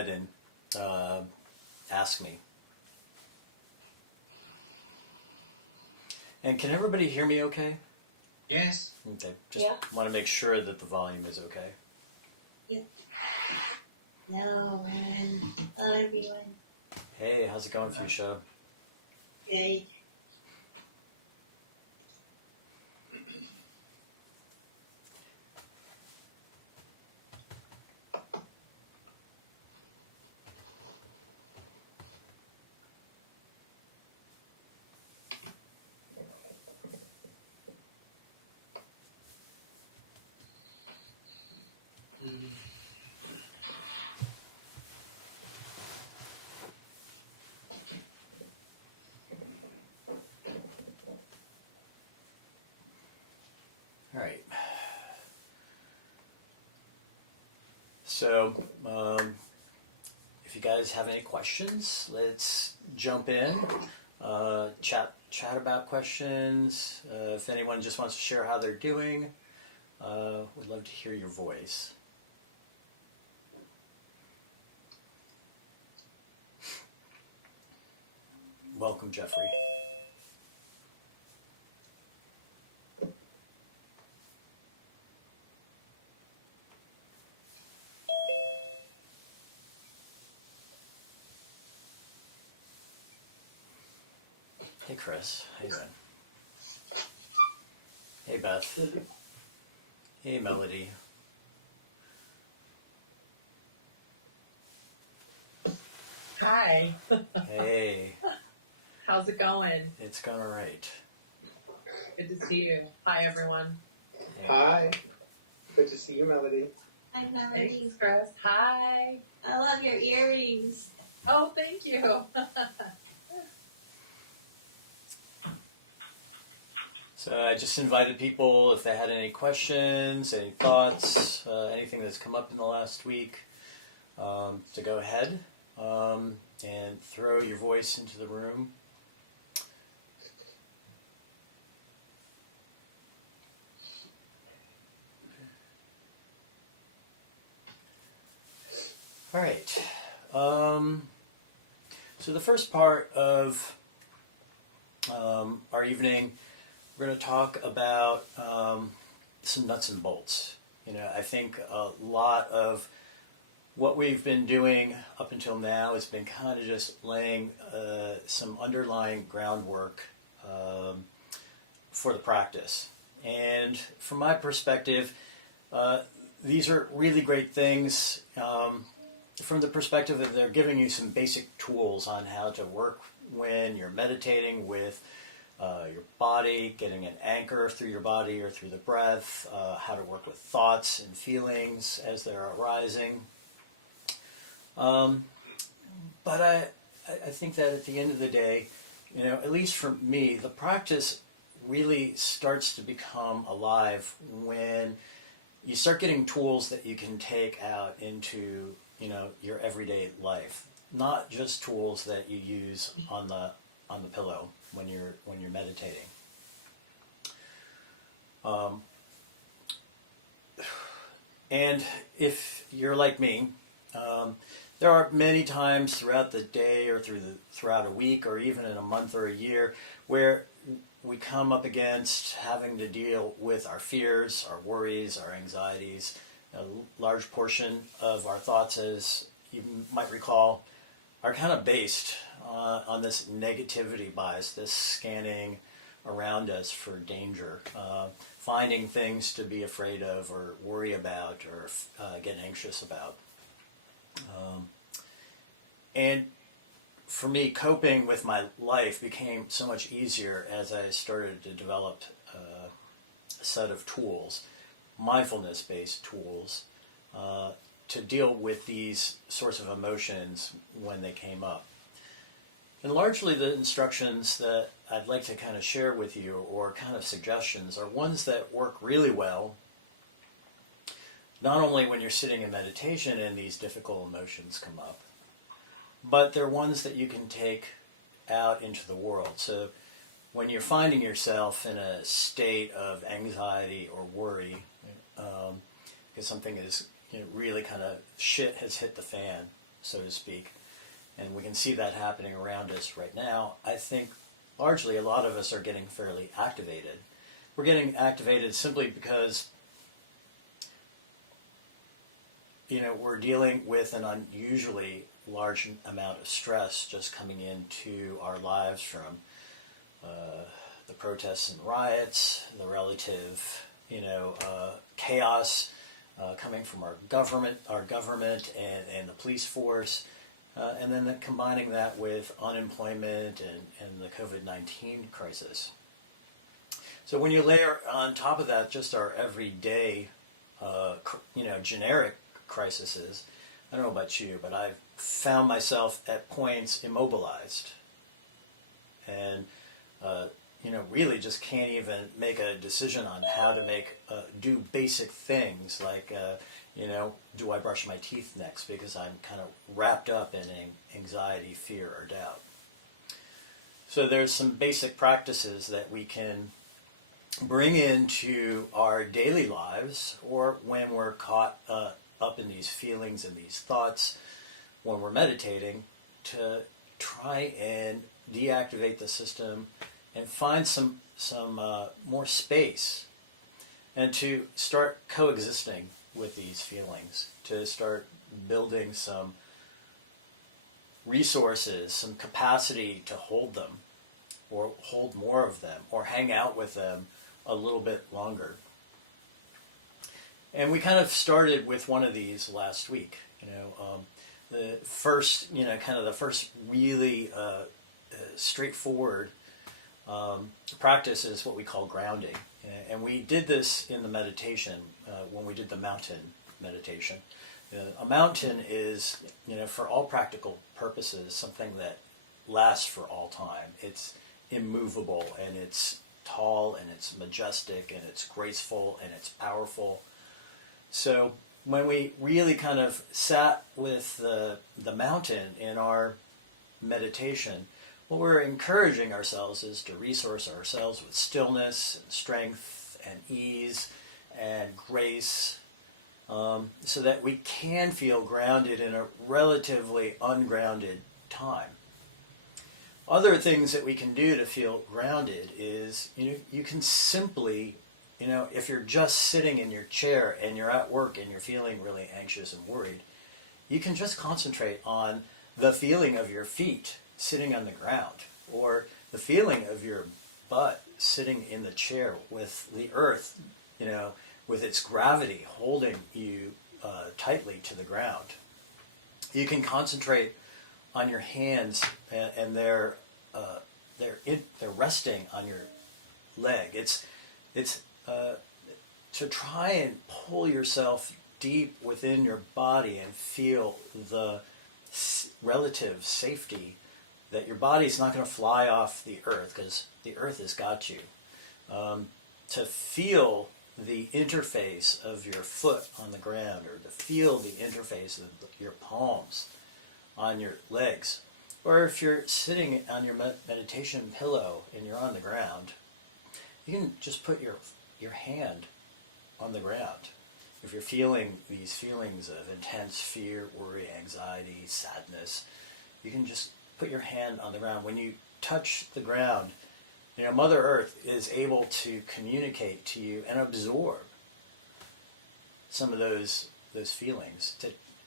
ahead and ask me. And can everybody hear me okay? Yes. Okay, just want to make sure that the volume is okay. Yep. No, man. Hello, everyone. Hey, how's it going, Fuchsia? Good. All right. So, if you guys have any questions, let's jump in. Chat about questions. If anyone just wants to share how they're doing, we'd love to hear your voice. Welcome, Jeffrey. Hey, Chris. How you doing? Hey, Beth. Hey, Melody. Hi. Hey. How's it going? It's going all right. Good to see you. Hi, everyone. Hey. Hi. Good to see you, Melody. Hi, Melody. Thanks, Chris. Hi. I love your earrings. Oh, thank you. So I just invited people, if they had any questions, any thoughts, anything that's come up in the last week, to go ahead and throw your voice into the room. All right. So the first part of our evening, we're going to talk about some nuts and bolts. You know, I think a lot of what we've been doing up until now has been kind of just laying some underlying groundwork for the practice. And from my perspective, these are really great things from the perspective that they're giving you some basic tools on how to work when you're meditating with your body, getting an anchor through your body or through the breath, how to work with thoughts and feelings as they're arising. But I think that at the end of the day, you know, at least for me, the practice really starts to become alive when you start getting tools that you can take out into, you know, your everyday life. Not just tools that you use on the pillow when you're meditating. And if you're like me, there are many times throughout the day or throughout a week or even in a month or a year where we come up against having to deal with our fears, our worries, our anxieties. A large portion of our thoughts, as you might recall, are kind of based on this negativity bias, this scanning around us for danger, finding things to be afraid of or worry about or get anxious about. And for me, coping with my life became so much easier as I started to develop a set of tools, mindfulness-based tools, to deal with these sorts of emotions when they came up. And largely the instructions that I'd like to kind of share with you, or kind of suggestions, are ones that work really well, not only when you're sitting in meditation and these difficult emotions come up, but they're ones that you can take out into the world. So when you're finding yourself in a state of anxiety or worry, because something is, you know, really kind of shit has hit the fan, so to speak. And we can see that happening around us right now. I think largely a lot of us are getting fairly activated. We're getting activated simply because we're dealing with an unusually large amount of stress just coming into our lives from the protests and riots, the relative, chaos coming from our government and the police force, and then combining that with unemployment and the COVID-19 crisis. So when you layer on top of that just our everyday, generic crises, I don't know about you, but I've found myself at points immobilized and, really just can't even make a decision on how to do basic things like, do I brush my teeth next, because I'm kind of wrapped up in anxiety, fear, or doubt. So there's some basic practices that we can bring into our daily lives, or when we're caught up in these feelings and these thoughts when we're meditating, to try and deactivate the system and find some more space, and to start coexisting with these feelings, to start building some resources, some capacity to hold them, or hold more of them, or hang out with them a little bit longer. And we kind of started with one of these last week. The first, the first really straightforward practice is what we call grounding. And we did this in the meditation when we did the mountain meditation. A mountain is, for all practical purposes, something that lasts for all time. It's immovable, and it's tall, and it's majestic, and it's graceful, and it's powerful. So when we really kind of sat with the mountain in our meditation, what we're encouraging ourselves is to resource ourselves with stillness and strength and ease and grace, so that we can feel grounded in a relatively ungrounded time. Other things that we can do to feel grounded is, you can simply, if you're just sitting in your chair and you're at work and you're feeling really anxious and worried, you can just concentrate on the feeling of your feet sitting on the ground, or the feeling of your butt sitting in the chair with the earth, with its gravity holding you tightly to the ground. You can concentrate on your hands, and they're resting on your leg. It's to try and pull yourself deep within your body and feel the relative safety that your body's not going to fly off the earth, because the earth has got you. To feel the interface of your foot on the ground, or to feel the interface of your palms on your legs. Or if you're sitting on your meditation pillow and you're on the ground, you can just put your hand on the ground. If you're feeling these feelings of intense fear, worry, anxiety, sadness, you can just put your hand on the ground. When you touch the ground, Mother Earth is able to communicate to you and absorb some of those feelings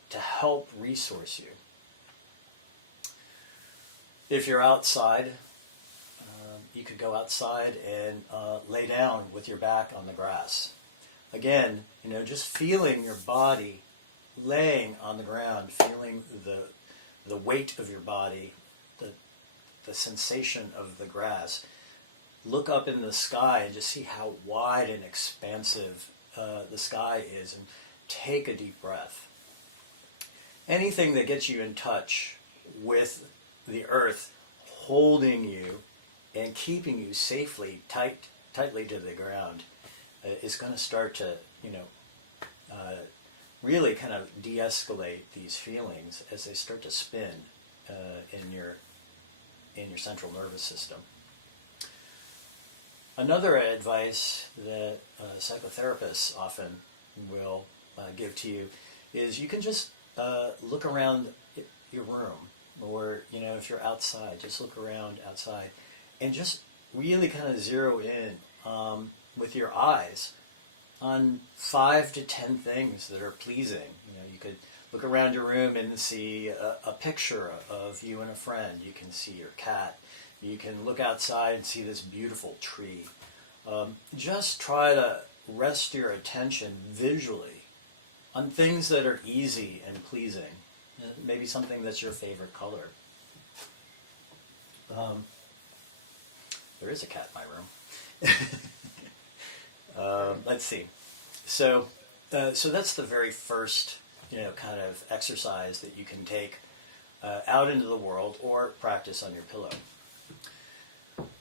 to help resource you. If you're outside, you could go outside and lay down with your back on the grass. Again, just feeling your body laying on the ground, feeling the weight of your body, the sensation of the grass. Look up in the sky and just see how wide and expansive the sky is, and take a deep breath. Anything that gets you in touch with the earth holding you and keeping you safely tightly to the ground is going to start to really kind of de-escalate these feelings as they start to spin in your central nervous system. Another advice that psychotherapists often will give to you is, you can just look around your room, or if you're outside, just look around outside, and just really kind of zero in with your eyes on 5 to 10 things that are pleasing. You could look around your room and see a picture of you and a friend. You can see your cat. You can look outside and see this beautiful tree. Just try to rest your attention visually on things that are easy and pleasing. Maybe something that's your favorite color. There is a cat in my room. Let's see. So that's the very first, kind of exercise that you can take out into the world or practice on your pillow.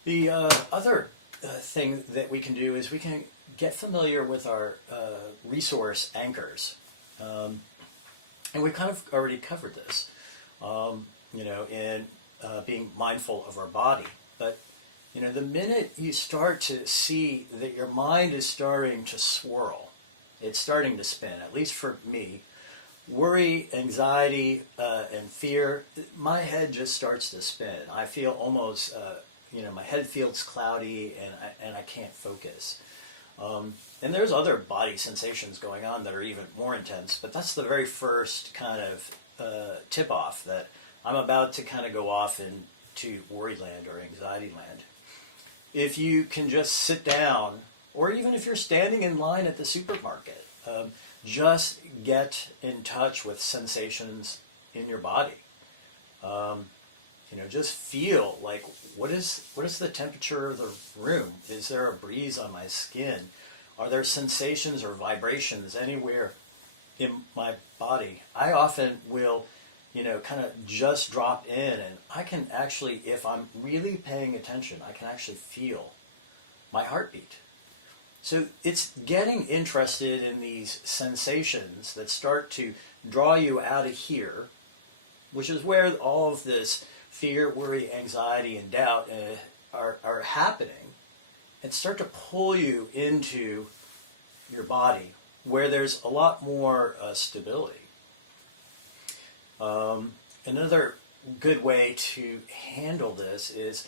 The other thing that we can do is we can get familiar with our resource anchors. And we kind of already covered this, in being mindful of our body. But, the minute you start to see that your mind is starting to swirl, it's starting to spin, at least for me, worry, anxiety, and fear, my head just starts to spin. I feel almost, my head feels cloudy and I can't focus. And there's other body sensations going on that are even more intense, but that's the very first kind of tip-off that I'm about to kind of go off into worry land or anxiety land. If you can just sit down, or even if you're standing in line at the supermarket, just get in touch with sensations in your body. Just feel like, what is the temperature of the room? Is there a breeze on my skin? Are there sensations or vibrations anywhere in my body? I often will, kind of just drop in, and I can actually, if I'm really paying attention, I can actually feel my heartbeat. So it's getting interested in these sensations that start to draw you out of here, which is where all of this fear, worry, anxiety, and doubt are happening, and start to pull you into your body where there's a lot more stability. Another good way to handle this is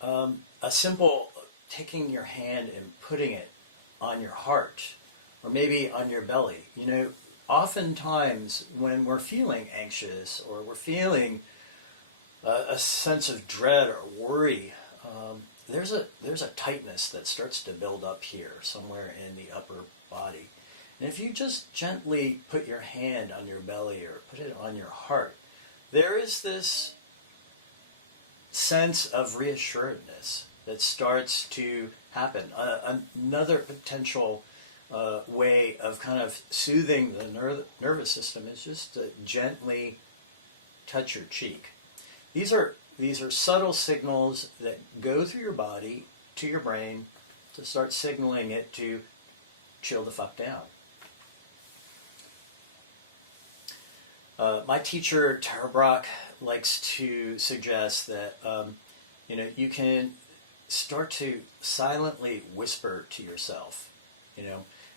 a simple taking your hand and putting it on your heart or maybe on your belly. Oftentimes when we're feeling anxious or we're feeling a sense of dread or worry, there's a tightness that starts to build up here somewhere in the upper body. And if you just gently put your hand on your belly or put it on your heart, there is this sense of reassuredness that starts to happen. Another potential way of kind of soothing the nervous system is just to gently touch your cheek. These are subtle signals that go through your body to your brain to start signaling it to chill the fuck down. My teacher, Tara Brock, likes to suggest that you can start to silently whisper to yourself.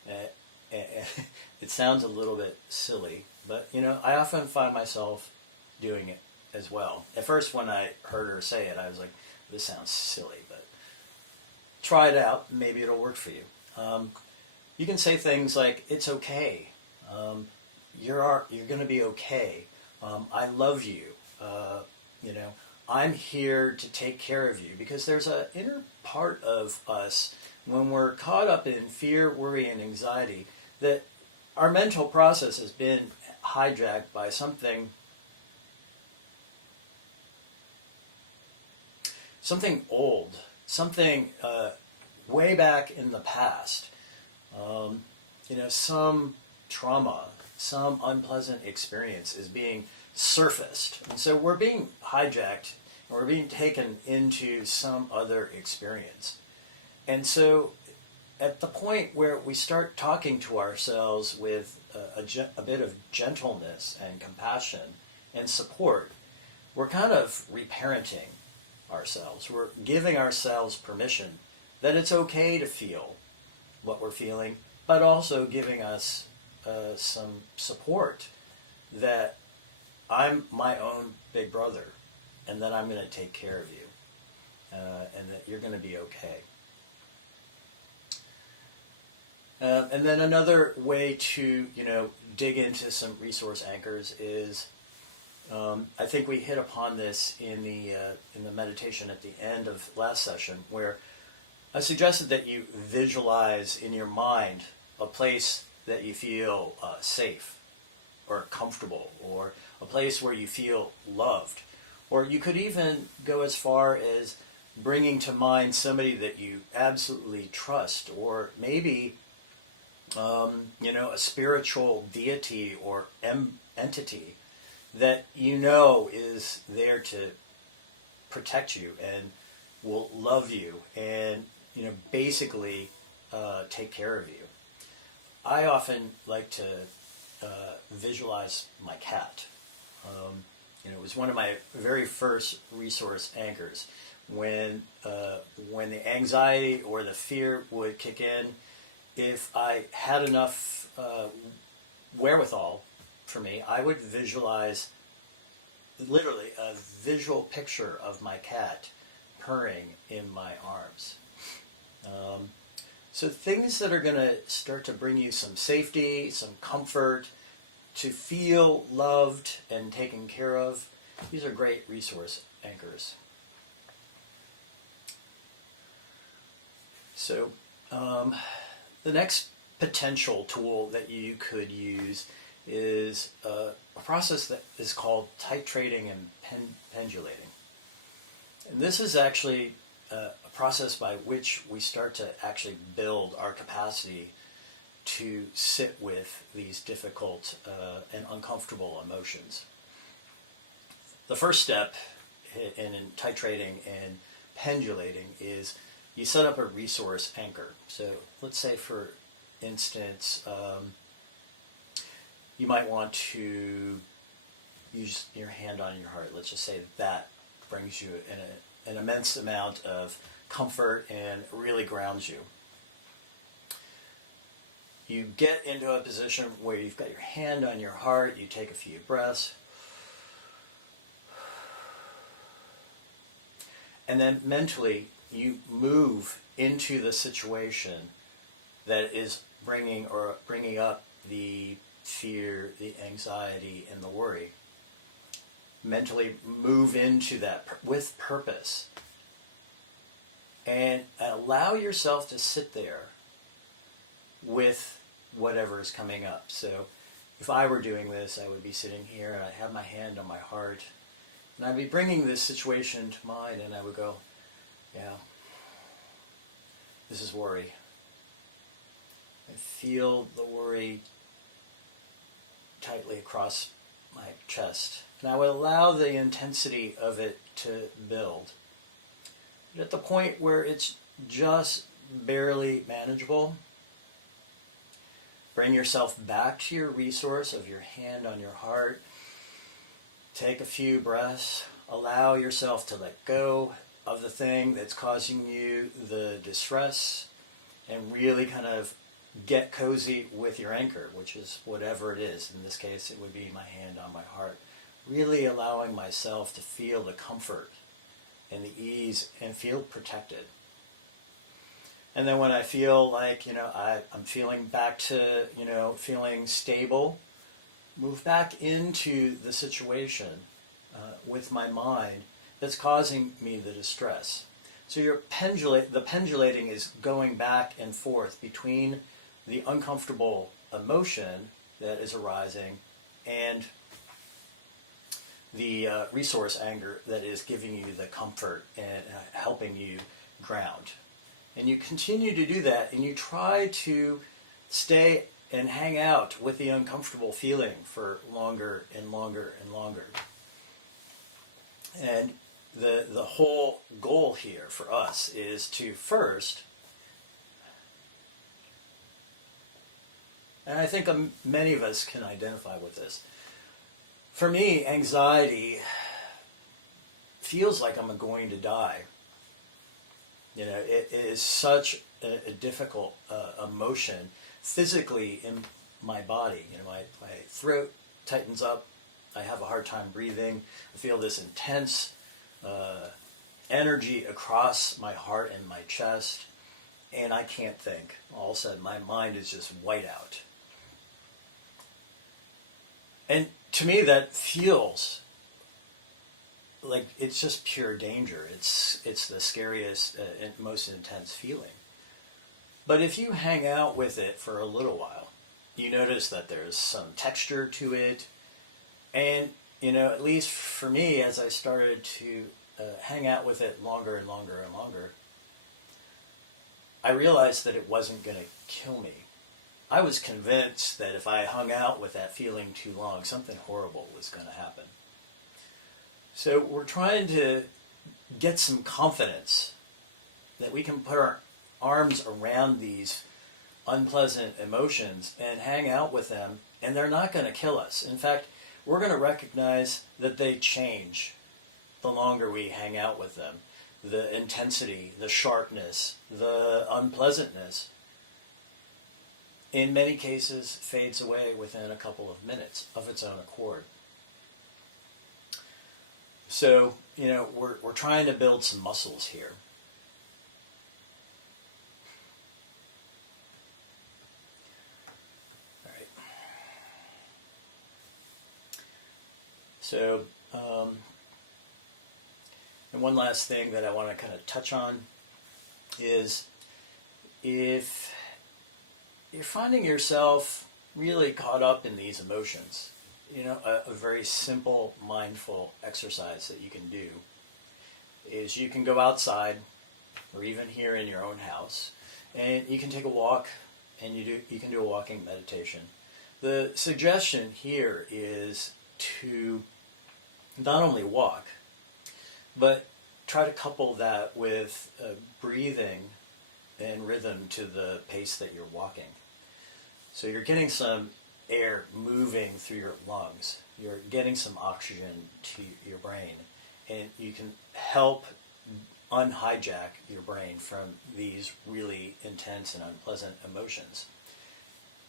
It sounds a little bit silly, but I often find myself doing it as well. At first, when I heard her say it, I was like, "This sounds silly," but try it out. Maybe it'll work for you. You can say things like, "It's okay. You're going to be okay. I love you. I'm here to take care of you," because there's an inner part of us when we're caught up in fear, worry, and anxiety that our mental process has been hijacked by something old, something way back in the past. Some trauma, some unpleasant experience is being surfaced. And so we're being hijacked, or we're being taken into some other experience. And so at the point where we start talking to ourselves with a bit of gentleness and compassion and support, we're kind of reparenting ourselves. We're giving ourselves permission that it's okay to feel what we're feeling, but also giving us some support that I'm my own big brother, and that I'm going to take care of you, and that you're going to be okay. And then another way to, dig into some resource anchors is, I think we hit upon this in the meditation at the end of last session, where I suggested that you visualize in your mind a place that you feel safe or comfortable, or a place where you feel loved. Or you could even go as far as bringing to mind somebody that you absolutely trust, or maybe a spiritual deity or entity that is there to protect you and will love you and basically take care of you. I often like to visualize my cat. It was one of my very first resource anchors. When the anxiety or the fear would kick in, if I had enough wherewithal for me, I would visualize literally a visual picture of my cat purring in my arms. So things that are going to start to bring you some safety, some comfort, to feel loved and taken care of, these are great resource anchors. So the next potential tool that you could use is a process that is called titrating and pendulating. And this is actually a process by which we start to actually build our capacity to sit with these difficult and uncomfortable emotions. The first step in titrating and pendulating is you set up a resource anchor. So let's say, for instance, you might want to use your hand on your heart. Let's just say that brings you an immense amount of comfort and really grounds you. You get into a position where you've got your hand on your heart, you take a few breaths, and then mentally you move into the situation that is bringing up the fear, the anxiety, and the worry. Mentally move into that with purpose, and allow yourself to sit there with whatever is coming up. So if I were doing this, I would be sitting here and I have my hand on my heart, and I'd be bringing this situation to mind, and I would go, yeah, this is worry. I feel the worry tightly across my chest. And I would allow the intensity of it to build. But at the point where it's just barely manageable, bring yourself back to your resource of your hand on your heart. Take a few breaths. Allow yourself to let go of the thing that's causing you the distress, and really kind of get cozy with your anchor, which is whatever it is. In this case, it would be my hand on my heart. Really allowing myself to feel the comfort and the ease and feel protected. And then when I feel like, I'm feeling back to, feeling stable, move back into the situation with my mind that's causing me the distress. So the pendulating is going back and forth between the uncomfortable emotion that is arising and the resource anger that is giving you the comfort and helping you ground. And you continue to do that, and you try to stay and hang out with the uncomfortable feeling for longer and longer and longer. And the whole goal here for us is to first, and I think many of us can identify with this. For me, anxiety feels like I'm going to die. It is such a difficult emotion physically in my body. My throat tightens up. I have a hard time breathing. I feel this intense energy across my heart and my chest, and I can't think. All of a sudden, my mind is just white out. And to me, that feels like it's just pure danger. It's the scariest and most intense feeling. But if you hang out with it for a little while, you notice that there's some texture to it. And, at least for me, as I started to hang out with it longer and longer and longer, I realized that it wasn't going to kill me. I was convinced that if I hung out with that feeling too long, something horrible was going to happen. So we're trying to get some confidence that we can put our arms around these unpleasant emotions and hang out with them, and they're not going to kill us. In fact, we're going to recognize that they change the longer we hang out with them. The intensity, the sharpness, the unpleasantness, in many cases, fades away within a couple of minutes of its own accord. So, we're trying to build some muscles here. All right. So, and one last thing that I want to kind of touch on is if you're finding yourself really caught up in these emotions, a very simple mindful exercise that you can do is you can go outside or even here in your own house and you can take a walk and you can do a walking meditation. The suggestion here is to not only walk, but try to couple that with breathing and rhythm to the pace that you're walking. So you're getting some air moving through your lungs. You're getting some oxygen to your brain. And you can help unhijack your brain from these really intense and unpleasant emotions.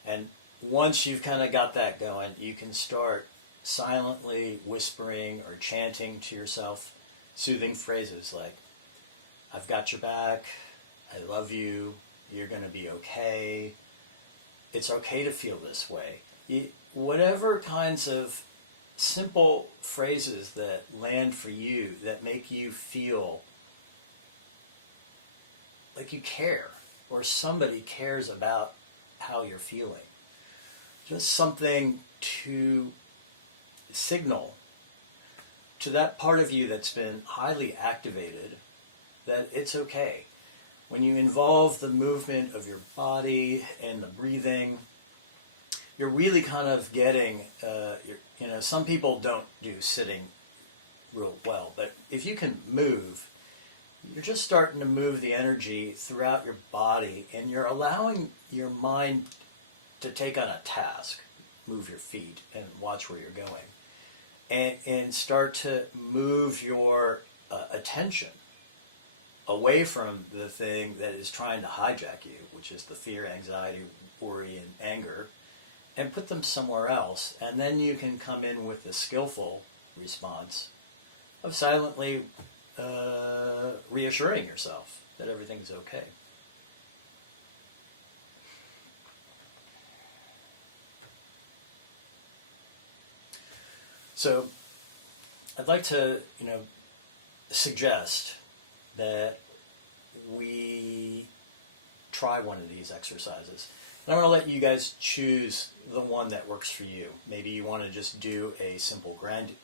And once you've kind of got that going, you can start silently whispering or chanting to yourself soothing phrases like, I've got your back, I love you, you're going to be okay, it's okay to feel this way. Whatever kinds of simple phrases that land for you that make you feel like you care or somebody cares about how you're feeling. Just something to signal to that part of you that's been highly activated that it's okay. When you involve the movement of your body and the breathing, you're really kind of getting, some people don't do sitting real well, but if you can move, you're just starting to move the energy throughout your body and you're allowing your mind to take on a task. Move your feet and watch where you're going. And start to move your attention away from the thing that is trying to hijack you, which is the fear, anxiety, worry, and anger, and put them somewhere else. And then you can come in with the skillful response of silently reassuring yourself that everything's okay. So I'd like to, suggest that we try one of these exercises. And I'm going to let you guys choose the one that works for you. Maybe you want to just do a simple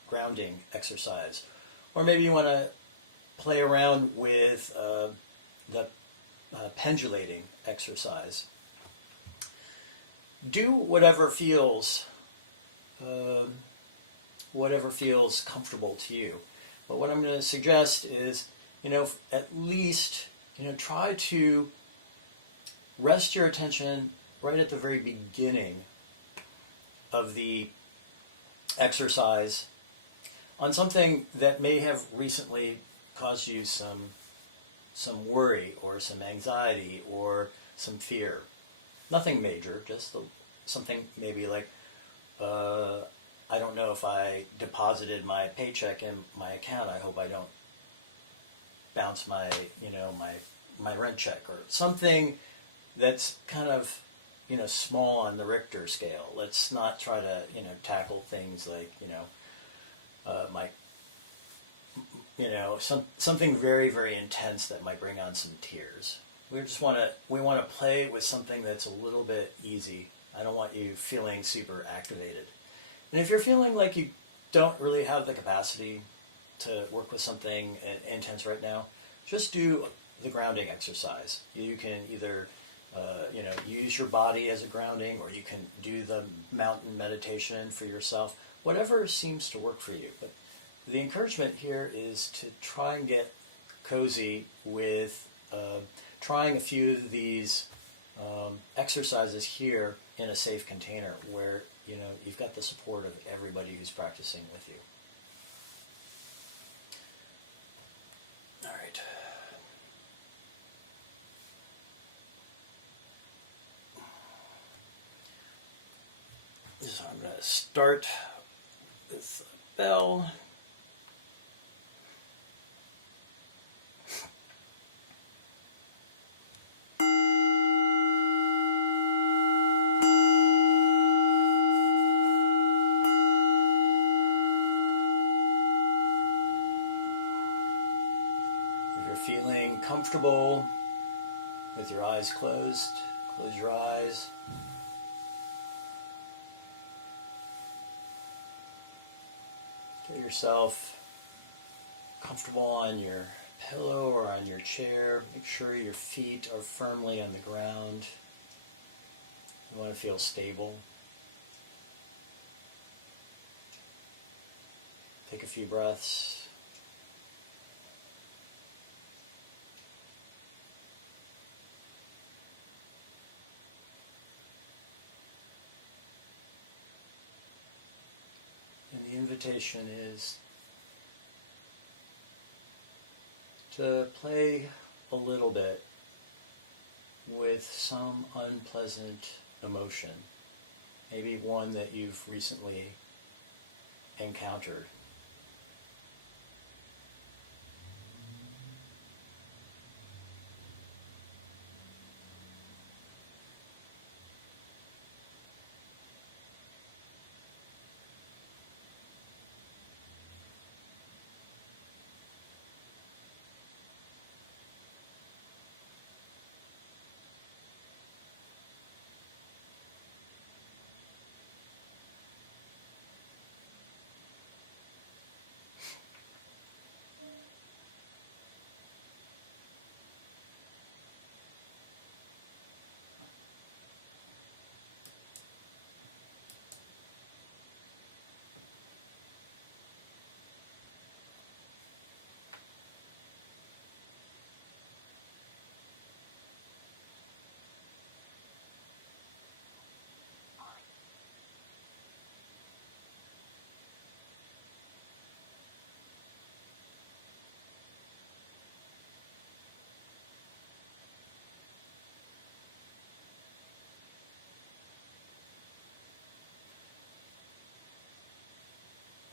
grounding exercise. Or maybe you want to play around with the pendulating exercise. Do whatever feels comfortable to you. But what I'm going to suggest is, at least, try to rest your attention right at the very beginning of the exercise on something that may have recently caused you some worry or some anxiety or some fear. Nothing major, just something maybe like I don't know if I deposited my paycheck in my account. I hope I don't bounce my, my rent check or something that's kind of, small on the Richter scale. Let's not try to, tackle things like, my, something very, very intense that might bring on some tears. We want to play with something that's a little bit easy. I don't want you feeling super activated. And if you're feeling like you don't really have the capacity to work with something intense right now, just do the grounding exercise. You can either use your body as a grounding, or you can do the mountain meditation for yourself, whatever seems to work for you. But the encouragement here is to try and get cozy with trying a few of these exercises here in a safe container where you've got the support of everybody who's practicing with you. All right. So I'm going to start with a bell. If you're feeling comfortable with your eyes closed, close your eyes. Get yourself comfortable on your pillow or on your chair. Make sure your feet are firmly on the ground. You want to feel stable. Take a few breaths. And the invitation is to play a little bit with some unpleasant emotion, maybe one that you've recently encountered.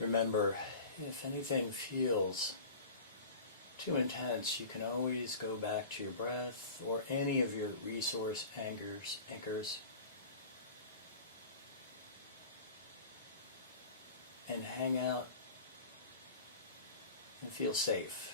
Remember, if anything feels too intense, you can always go back to your breath or any of your resource anchors, and hang out and feel safe.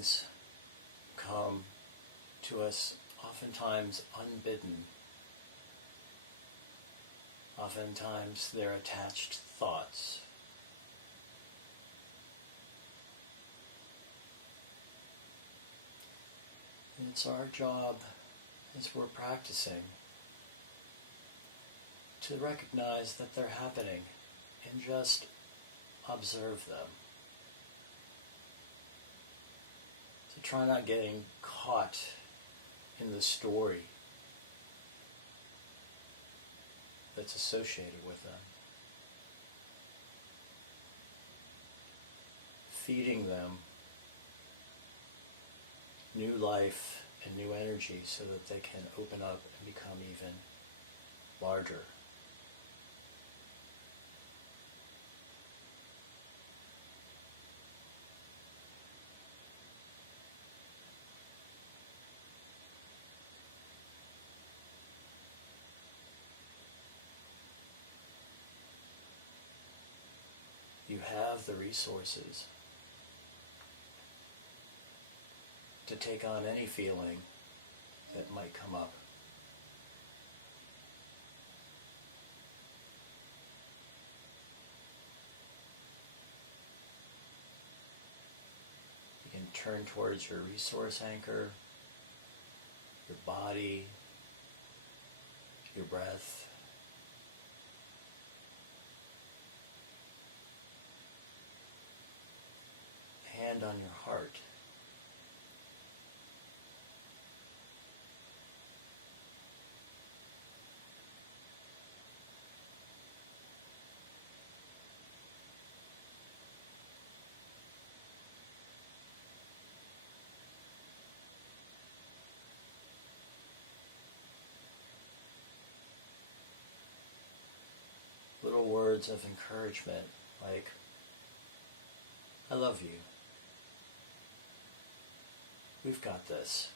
feelings come to us oftentimes unbidden. Oftentimes they're attached thoughts. And it's our job as we're practicing to recognize that they're happening and just observe them. To try not getting caught in the story that's associated with them. Feeding them new life and new energy so that they can open up and become even larger. You have the resources to take on any feeling that might come up. You can turn towards your resource anchor, your body, your breath. Hand on your heart. Little words of encouragement like, I love you. We've got this.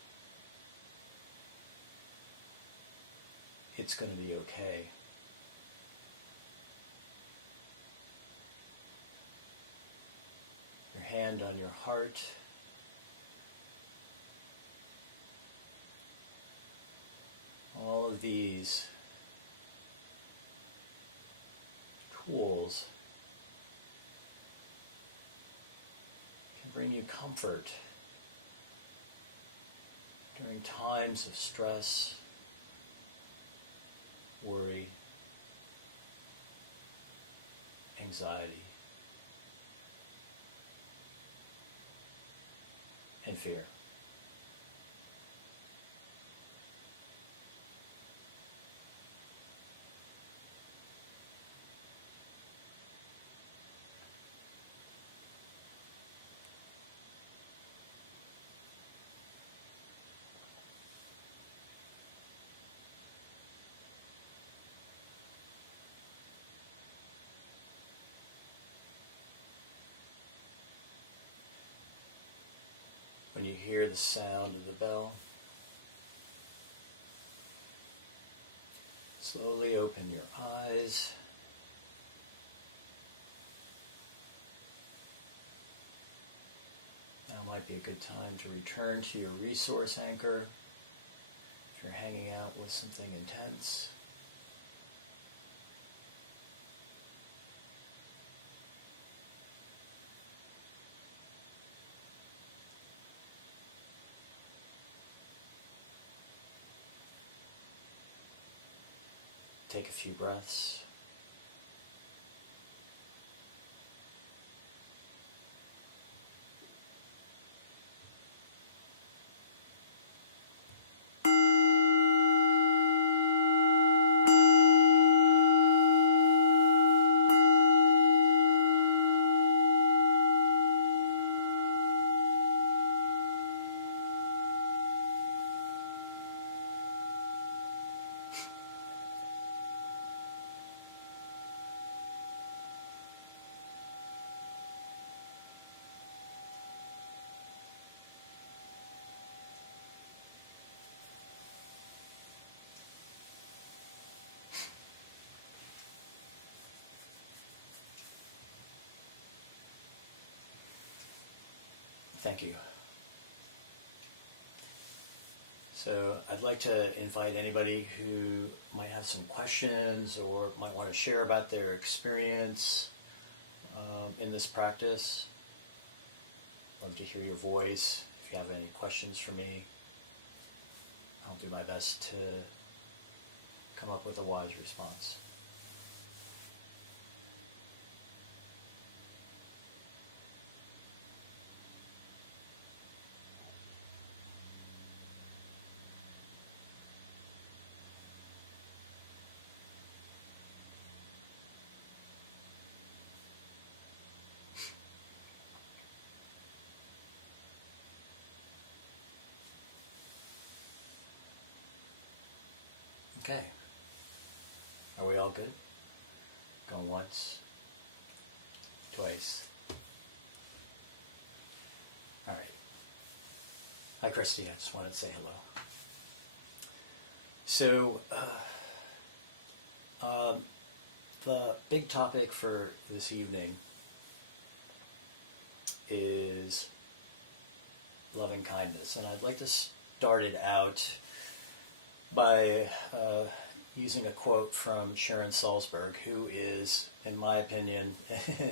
It's going to be okay. Your hand on your heart. All of these tools can bring you comfort during times of stress, worry, anxiety, and fear. When you hear the sound of the bell, slowly open your eyes. Now might be a good time to return to your resource anchor if you're hanging out with something intense. Take a few breaths. Thank you. So I'd like to invite anybody who might have some questions or might want to share about their experience in this practice. Love to hear your voice. If you have any questions for me, I'll do my best to come up with a wise response. Okay. Are we all good? Going once, twice. All right. Hi, Christy. I just wanted to say hello. So, the big topic for this evening is loving kindness, and I'd like to start it out by using a quote from Sharon Salzberg, who is, in my opinion,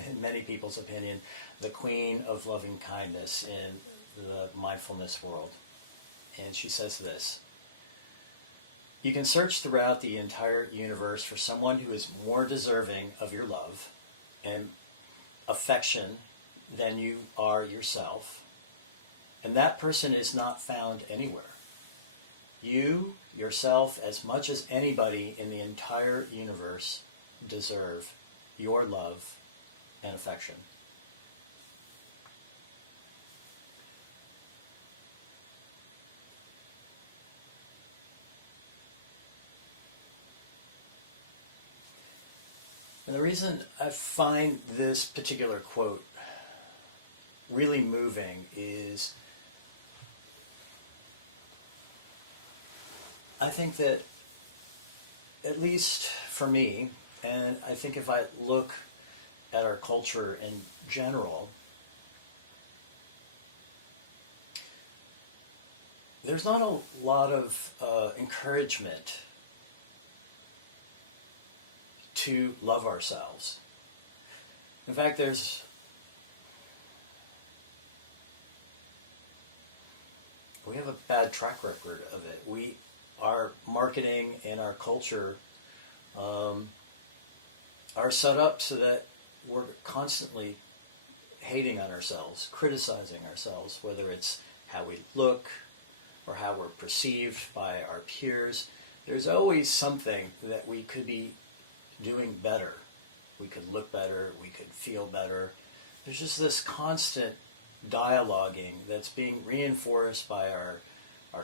in many people's opinion, the queen of loving kindness in the mindfulness world. And she says this: "You can search throughout the entire universe for someone who is more deserving of your love and affection than you are yourself, and that person is not found anywhere. You, yourself, as much as anybody in the entire universe, deserve your love and affection." And the reason I find this particular quote really moving is I think that, at least for me, and I think if I look at our culture in general, there's not a lot of encouragement to love ourselves. In fact, we have a bad track record of it. Our marketing and our culture are set up so that we're constantly hating on ourselves, criticizing ourselves, whether it's how we look or how we're perceived by our peers. There's always something that we could be doing better. We could look better, we could feel better. There's just this constant dialoguing that's being reinforced by our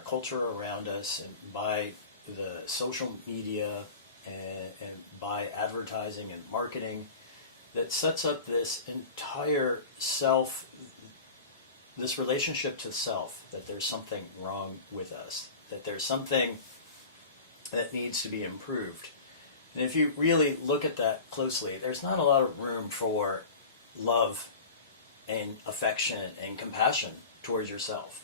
culture around us and by the social media and by advertising and marketing that sets up this entire this relationship to self, that there's something wrong with us, that there's something that needs to be improved. And if you really look at that closely, there's not a lot of room for love and affection and compassion towards yourself.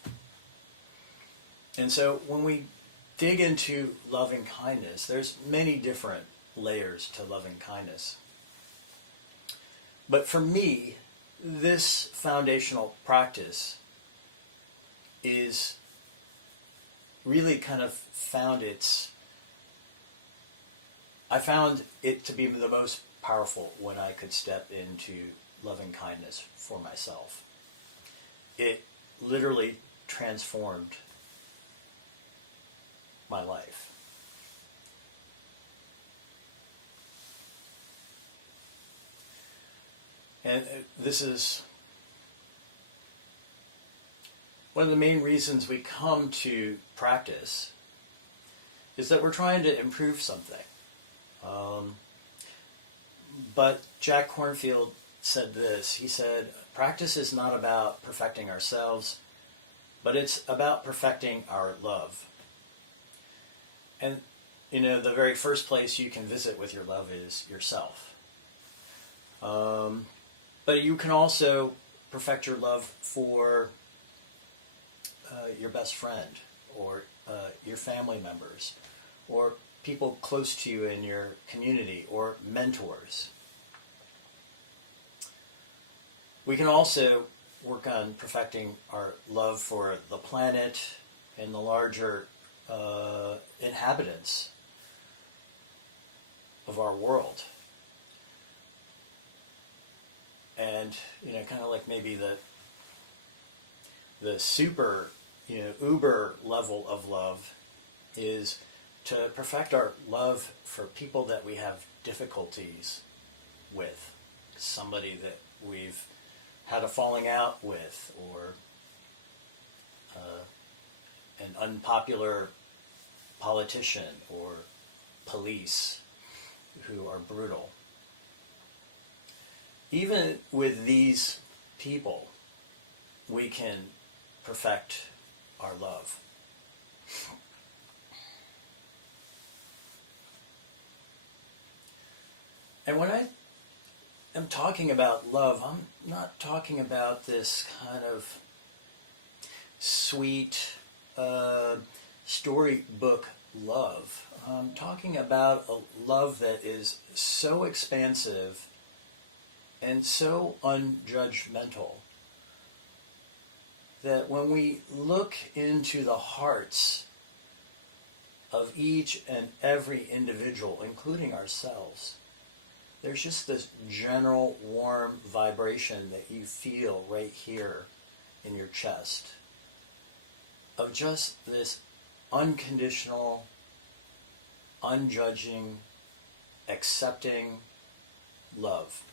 And so when we dig into loving kindness, there's many different layers to loving kindness. But for me, this foundational practice is really kind of I found it to be the most powerful when I could step into loving kindness for myself. It literally transformed my life. And this is one of the main reasons we come to practice, is that we're trying to improve something. But Jack Kornfield said this. He said, "Practice is not about perfecting ourselves, but it's about perfecting our love." And, the very first place you can visit with your love is yourself. But you can also perfect your love for your best friend or your family members, or people close to you in your community, or mentors. We can also work on perfecting our love for the planet and the larger inhabitants of our world. And, kind of like maybe the super, uber level of love is to perfect our love for people that we have difficulties with. Somebody that we've had a falling out with, or an unpopular politician or police who are brutal. Even with these people, we can perfect our love. And when I am talking about love, I'm not talking about this kind of sweet storybook love. I'm talking about a love that is so expansive and so unjudgmental that when we look into the hearts of each and every individual, including ourselves, there's just this general warm vibration that you feel right here in your chest of just this unconditional, unjudging, accepting love.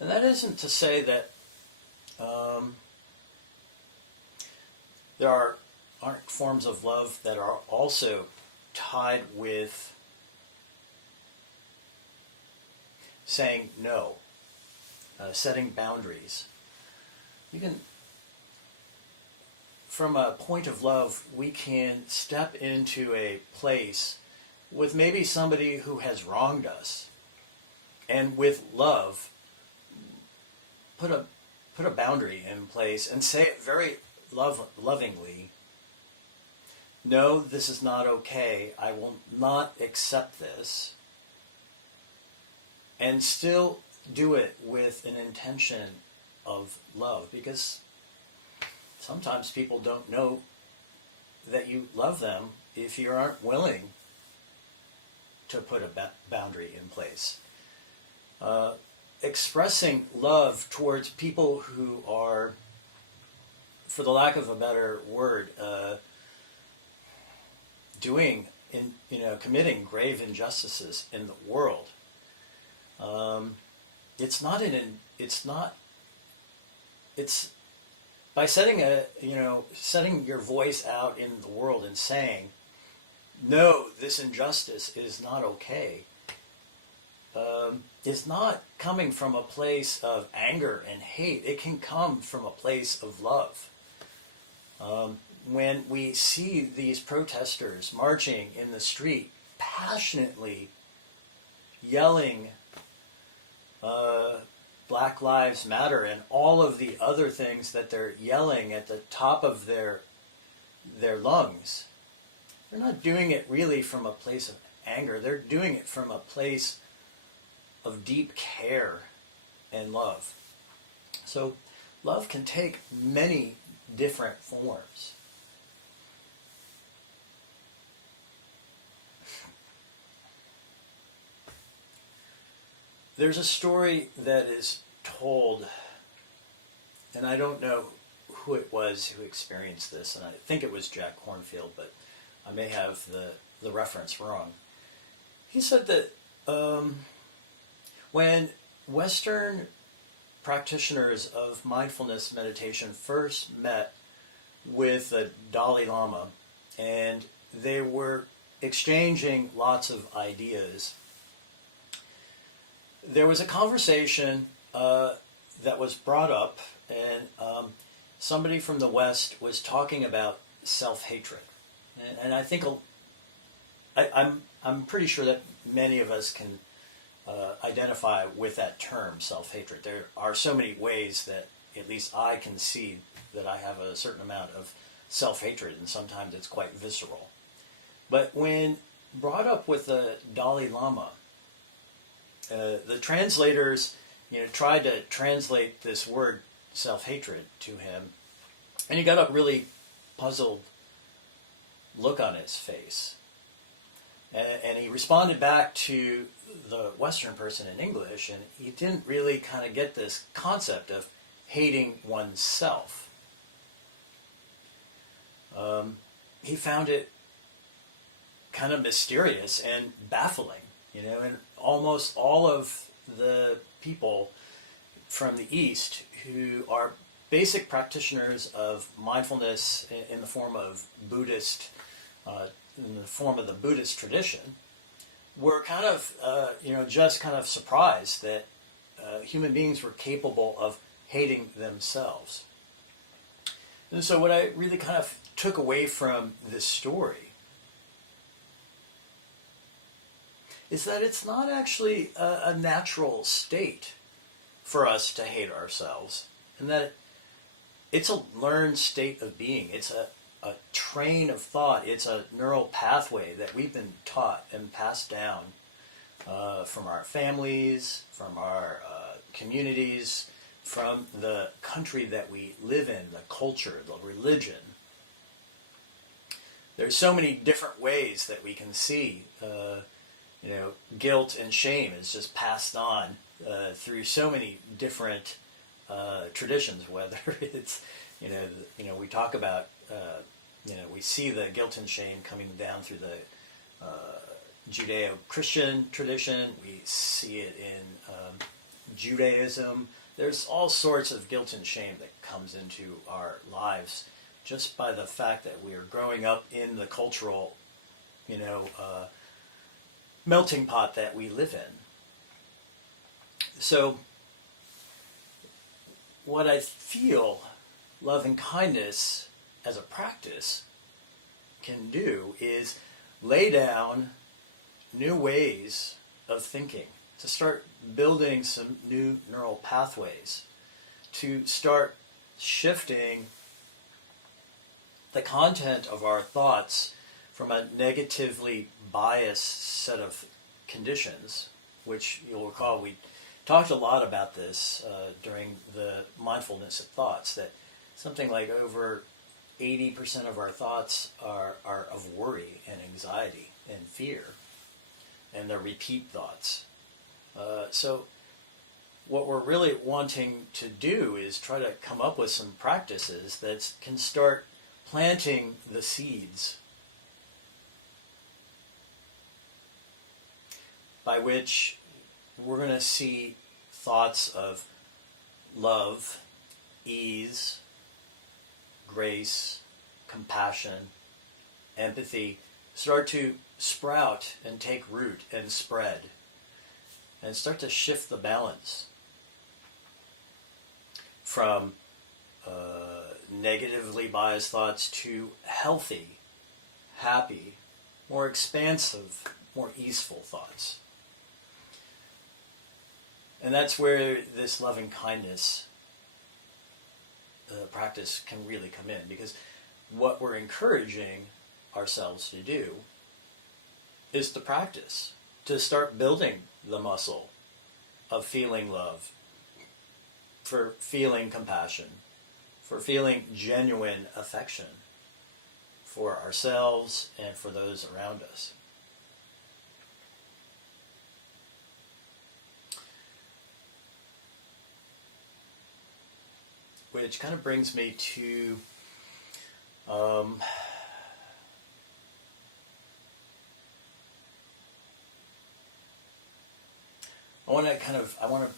And that isn't to say that there aren't forms of love that are also tied with saying no, setting boundaries. You can, from a point of love, we can step into a place with maybe somebody who has wronged us, and with love, put a boundary in place and say it very lovingly. No, this is not okay. I will not accept this. And still do it with an intention of love, because sometimes people don't know that you love them if you aren't willing to put a boundary in place. Expressing love towards people who are, for the lack of a better word, committing grave injustices in the world. It's by setting your voice out in the world and saying, no, this injustice is not okay. It's not coming from a place of anger and hate. It can come from a place of love. When we see these protesters marching in the street, passionately yelling, Black Lives Matter and all of the other things that they're yelling at the top of their lungs, they're not doing it really from a place of anger. They're doing it from a place of deep care and love. So love can take many different forms. There's a story that is told, and I don't know who it was who experienced this, and I think it was Jack Kornfield, but I may have the reference wrong. He said that when Western practitioners of mindfulness meditation first met with the Dalai Lama, and they were exchanging lots of ideas, there was a conversation that was brought up, and somebody from the West was talking about self-hatred, and I think I'm pretty sure that many of us can identify with that term, self-hatred. There are so many ways that at least I can see that I have a certain amount of self-hatred, and sometimes it's quite visceral. But when brought up with the Dalai Lama, the translators, tried to translate this word self-hatred to him, and he got a really puzzled look on his face. And he responded back to the Western person in English, and he didn't really kind of get this concept of hating oneself. He found it kind of mysterious and baffling, and almost all of the people from the East who are basic practitioners of mindfulness in the form of Buddhist, in the form of the Buddhist tradition, were kind of, just kind of surprised that human beings were capable of hating themselves. And so what I really kind of took away from this story is that it's not actually a natural state for us to hate ourselves, and that it's a learned state of being. It's a train of thought. It's a neural pathway that we've been taught and passed down from our families, from our communities, from the country that we live in, the culture, the religion. There's so many different ways that we can see, guilt and shame is just passed on through so many different traditions. Whether it's, we talk about, we see the guilt and shame coming down through the Judeo-Christian tradition. We see it in Judaism. There's all sorts of guilt and shame that comes into our lives just by the fact that we are growing up in the cultural, melting pot that we live in. So what I feel love and kindness as a practice can do is lay down new ways of thinking, to start building some new neural pathways, to start shifting the content of our thoughts from a negatively biased set of conditions, which you'll recall we talked a lot about this during the mindfulness of thoughts, that something like over 80% of our thoughts are of worry and anxiety and fear, and they're repeat thoughts. So what we're really wanting to do is try to come up with some practices that can start planting the seeds by which we're going to see thoughts of love, ease, grace, compassion, empathy start to sprout and take root and spread, and start to shift the balance from negatively biased thoughts to healthy, happy, more expansive, more easeful thoughts. And that's where this loving kindness practice can really come in, because what we're encouraging ourselves to do is to practice, to start building the muscle of feeling love, for feeling compassion, for feeling genuine affection for ourselves and for those around us. Which kind of brings me to I want to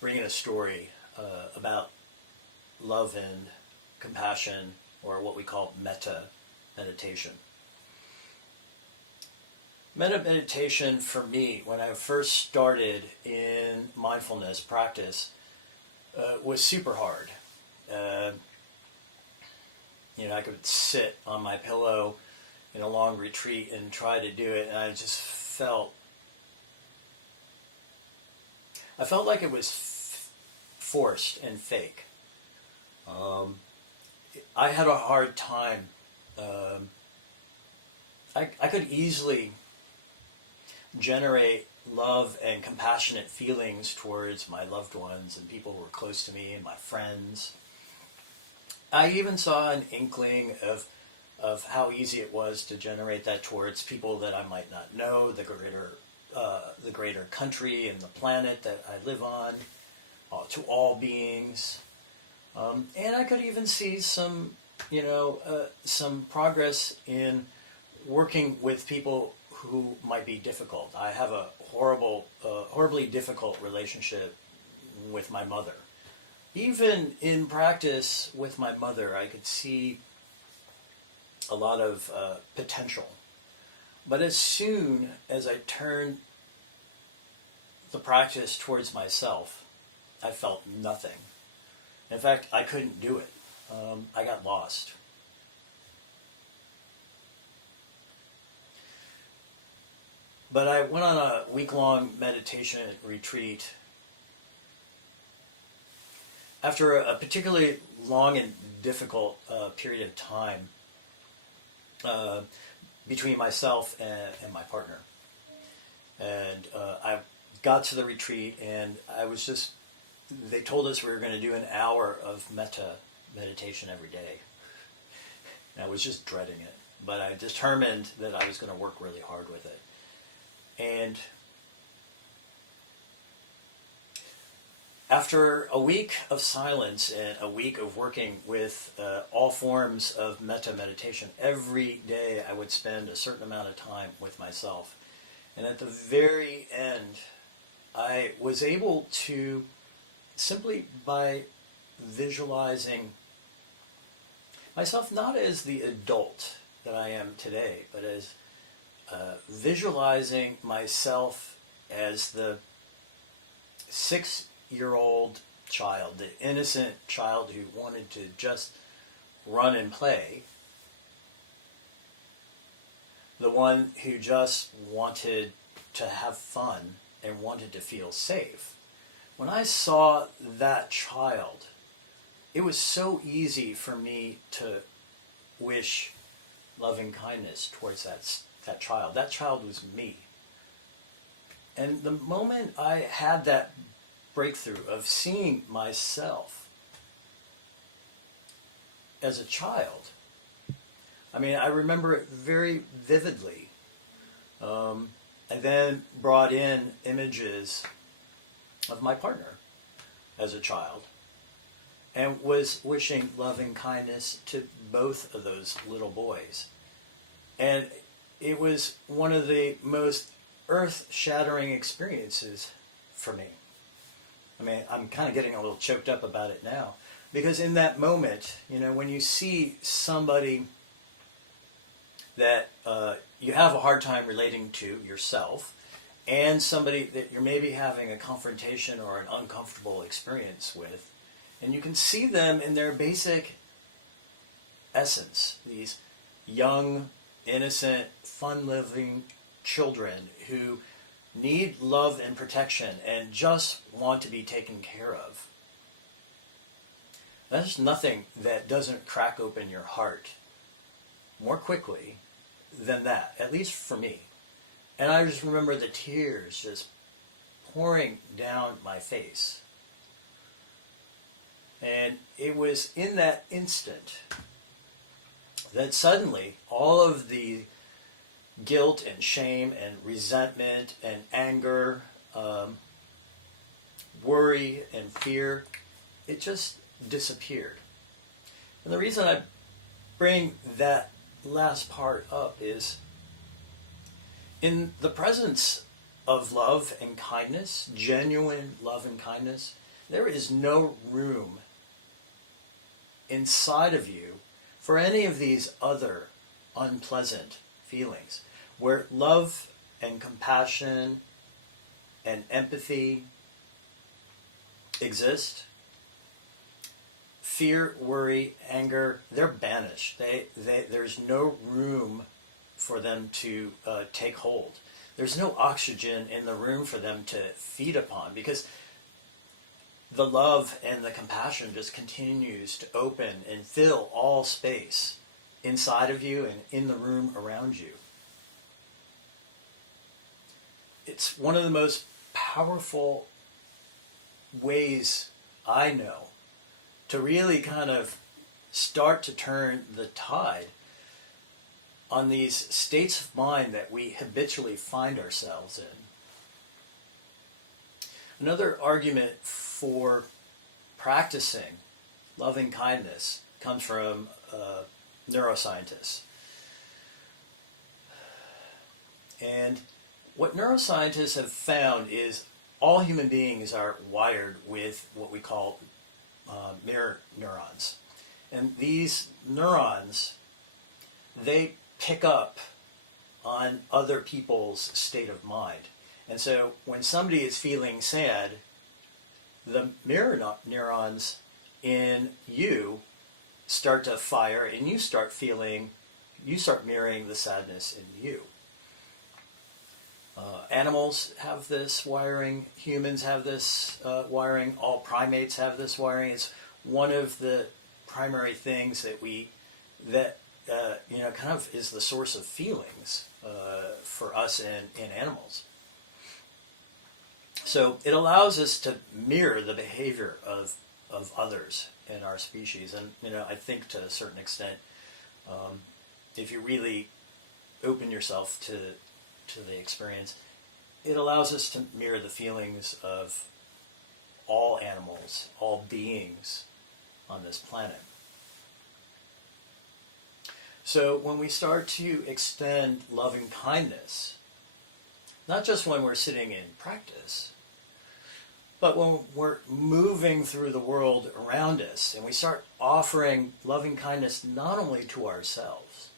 bring in a story about love and compassion, or what we call metta meditation. Metta meditation for me, when I first started in mindfulness practice, was super hard. I could sit on my pillow in a long retreat and try to do it, and I felt like it was forced and fake. I had a hard time. I could easily generate love and compassionate feelings towards my loved ones and people who were close to me and my friends. I even saw an inkling of how easy it was to generate that towards people that I might not know, the greater country and the planet that I live on, to all beings. And I could even see some progress in working with people who might be difficult. I have a horribly difficult relationship with my mother. Even in practice with my mother, I could see a lot of potential. But as soon as I turned the practice towards myself, I felt nothing. In fact, I couldn't do it. I got lost. But I went on a week-long meditation retreat. After a particularly long and difficult period of time between myself and my partner. And I got to the retreat, and they told us we were going to do an hour of metta meditation every day. And I was just dreading it. But I determined that I was going to work really hard with it. And after a week of silence and a week of working with all forms of metta meditation, every day I would spend a certain amount of time with myself. And at the very end, I was able to, simply by visualizing myself not as the adult that I am today, but as visualizing myself as the 6-year-old child, the innocent child who wanted to just run and play, the one who just wanted to have fun and wanted to feel safe. When I saw that child, it was so easy for me to wish loving kindness towards that child. That child was me. And the moment I had that breakthrough of seeing myself as a child, I remember it very vividly. I then brought in images of my partner as a child and was wishing loving kindness to both of those little boys. And it was one of the most earth-shattering experiences for me. I'm kind of getting a little choked up about it now. Because in that moment, when you see somebody that you have a hard time relating to yourself, and somebody that you're maybe having a confrontation or an uncomfortable experience with, and you can see them in their basic essence, these young, innocent, fun-living children who need love and protection and just want to be taken care of. There's nothing that doesn't crack open your heart more quickly than that, at least for me. And I just remember the tears just pouring down my face. And it was in that instant that suddenly all of the guilt and shame and resentment and anger, worry and fear, it just disappeared. And the reason I bring that last part up is in the presence of love and kindness, genuine love and kindness, there is no room inside of you for any of these other unpleasant feelings. Where love and compassion and empathy exist, fear, worry, anger, they're banished. There's no room for them to take hold. There's no oxygen in the room for them to feed upon, because the love and the compassion just continues to open and fill all space inside of you and in the room around you. It's one of the most powerful ways I know to really kind of start to turn the tide on these states of mind that we habitually find ourselves in. Another argument for practicing loving kindness comes from neuroscientists. And what neuroscientists have found is all human beings are wired with what we call mirror neurons. And these neurons, they pick up on other people's state of mind. And so when somebody is feeling sad, the mirror neurons in you start to fire and you start mirroring the sadness in you. Animals have this wiring, humans have this wiring, all primates have this wiring. It's one of the primary things that kind of is the source of feelings for us in animals. So it allows us to mirror the behavior of others in our species. And, I think to a certain extent, if you really open yourself to the experience, it allows us to mirror the feelings of all animals, all beings on this planet. So when we start to extend loving kindness, not just when we're sitting in practice, but when we're moving through the world around us and we start offering loving kindness not only to ourselves,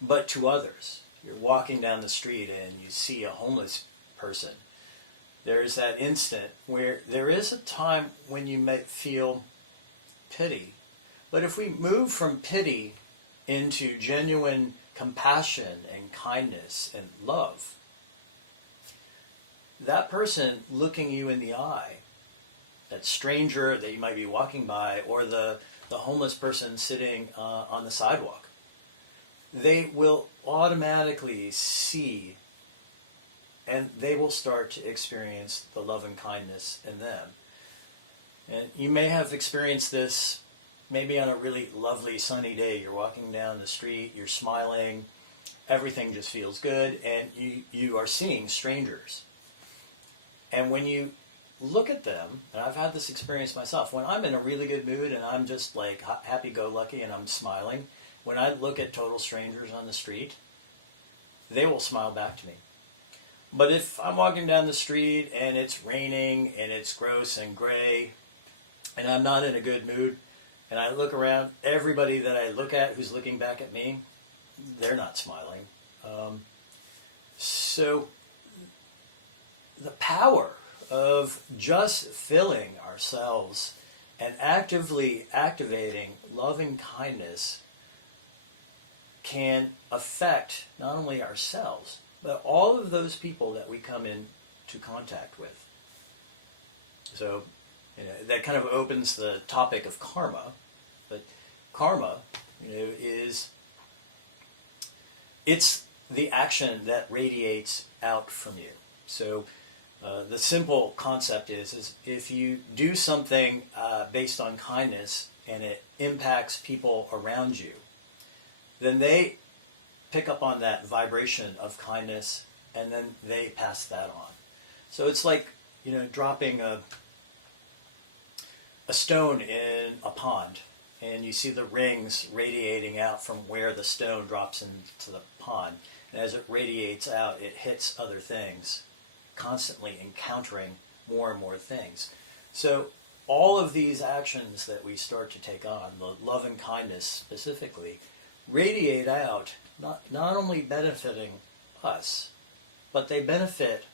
but to others. You're walking down the street and you see a homeless person. There's that instant where there is a time when you might feel pity. But if we move from pity into genuine compassion and kindness and love, that person looking you in the eye, that stranger that you might be walking by, or the homeless person sitting on the sidewalk, they will automatically see and they will start to experience the love and kindness in them. And you may have experienced this maybe on a really lovely sunny day. You're walking down the street, you're smiling, everything just feels good, and you are seeing strangers. And when you look at them, and I've had this experience myself, when I'm in a really good mood and I'm just like happy-go-lucky and I'm smiling, when I look at total strangers on the street, they will smile back to me. But if I'm walking down the street and it's raining and it's gross and gray and I'm not in a good mood and I look around, everybody that I look at who's looking back at me, they're not smiling. So the power of just filling ourselves and actively activating loving kindness can affect not only ourselves, but all of those people that we come into contact with. So, that kind of opens the topic of karma. But karma, it's the action that radiates out from you. So, the simple concept is if you do something based on kindness and it impacts people around you, then they pick up on that vibration of kindness and then they pass that on. So it's like, dropping a stone in a pond and you see the rings radiating out from where the stone drops into the pond. And as it radiates out, it hits other things, constantly encountering more and more things. So all of these actions that we start to take on, the love and kindness specifically, radiate out, not only benefiting us, but they benefit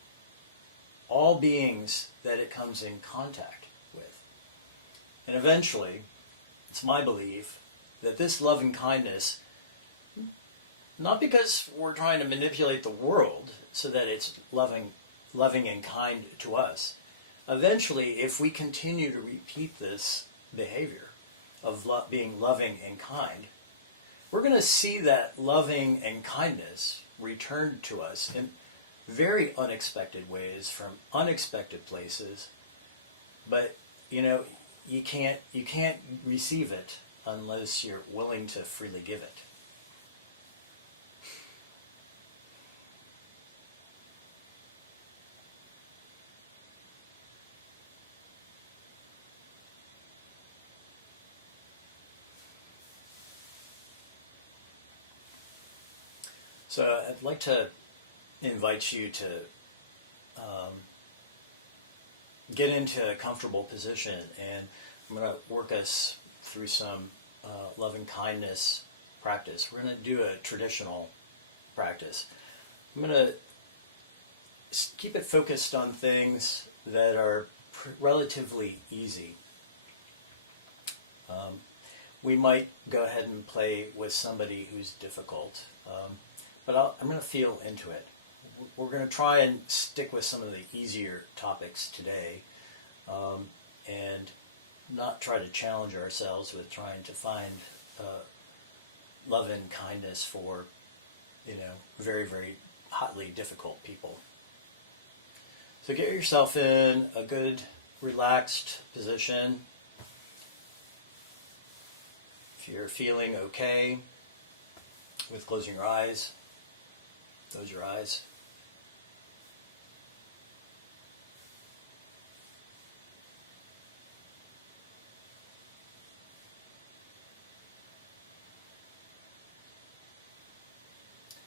all beings that it comes in contact with. And eventually, it's my belief that this love and kindness, not because we're trying to manipulate the world so that it's loving and kind to us, eventually, if we continue to repeat this behavior of being loving and kind, we're going to see that loving and kindness returned to us in very unexpected ways from unexpected places. But you can't receive it unless you're willing to freely give it. So I'd like to invite you to get into a comfortable position, and I'm going to work us through some loving kindness practice. We're going to do a traditional practice. I'm going to keep it focused on things that are relatively easy. We might go ahead and play with somebody who's difficult, but I'm going to feel into it. We're going to try and stick with some of the easier topics today, and not try to challenge ourselves with trying to find love and kindness for, very, very hotly difficult people. So get yourself in a good, relaxed position. If you're feeling okay with closing your eyes, close your eyes.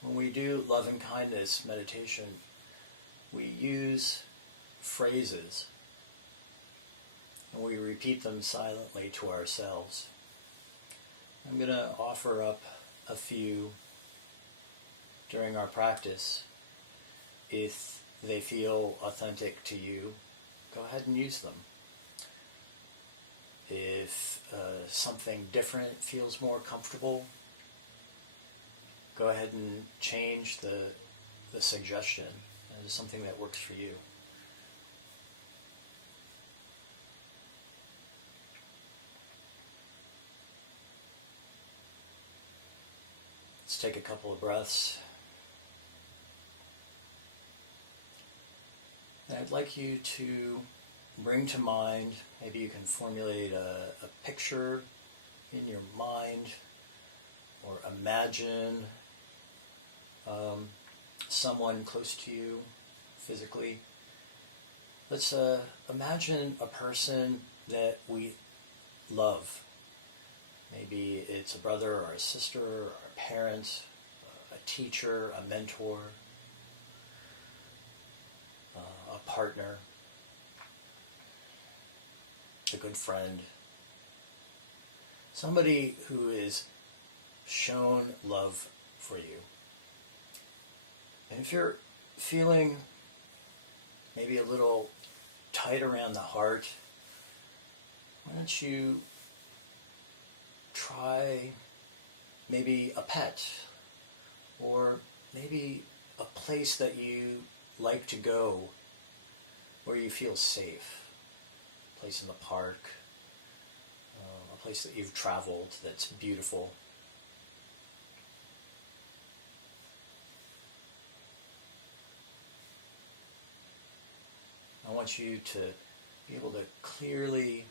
When we do love and kindness meditation, we use phrases and we repeat them silently to ourselves. I'm going to offer up a few during our practice. If they feel authentic to you, go ahead and use them. If something different feels more comfortable, go ahead and change the suggestion into something that works for you. Let's take a couple of breaths. And I'd like you to bring to mind, maybe you can formulate a picture in your mind, or imagine someone close to you physically. Let's imagine a person that we love. Maybe it's a brother or a sister or a parent, a teacher, a mentor, a partner, a good friend. Somebody who is shown love for you. And if you're feeling maybe a little tight around the heart, why don't you try maybe a pet, or maybe a place that you like to go where you feel safe. A place in the park, a place that you've traveled that's beautiful. I want you to be able to clearly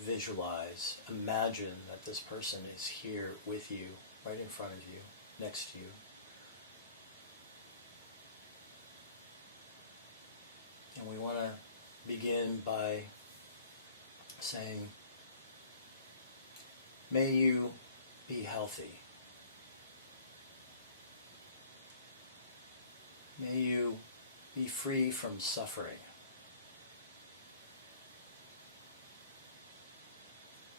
visualize, imagine that this person is here with you, right in front of you, next to you. And we want to begin by saying, may you be healthy. May you be free from suffering.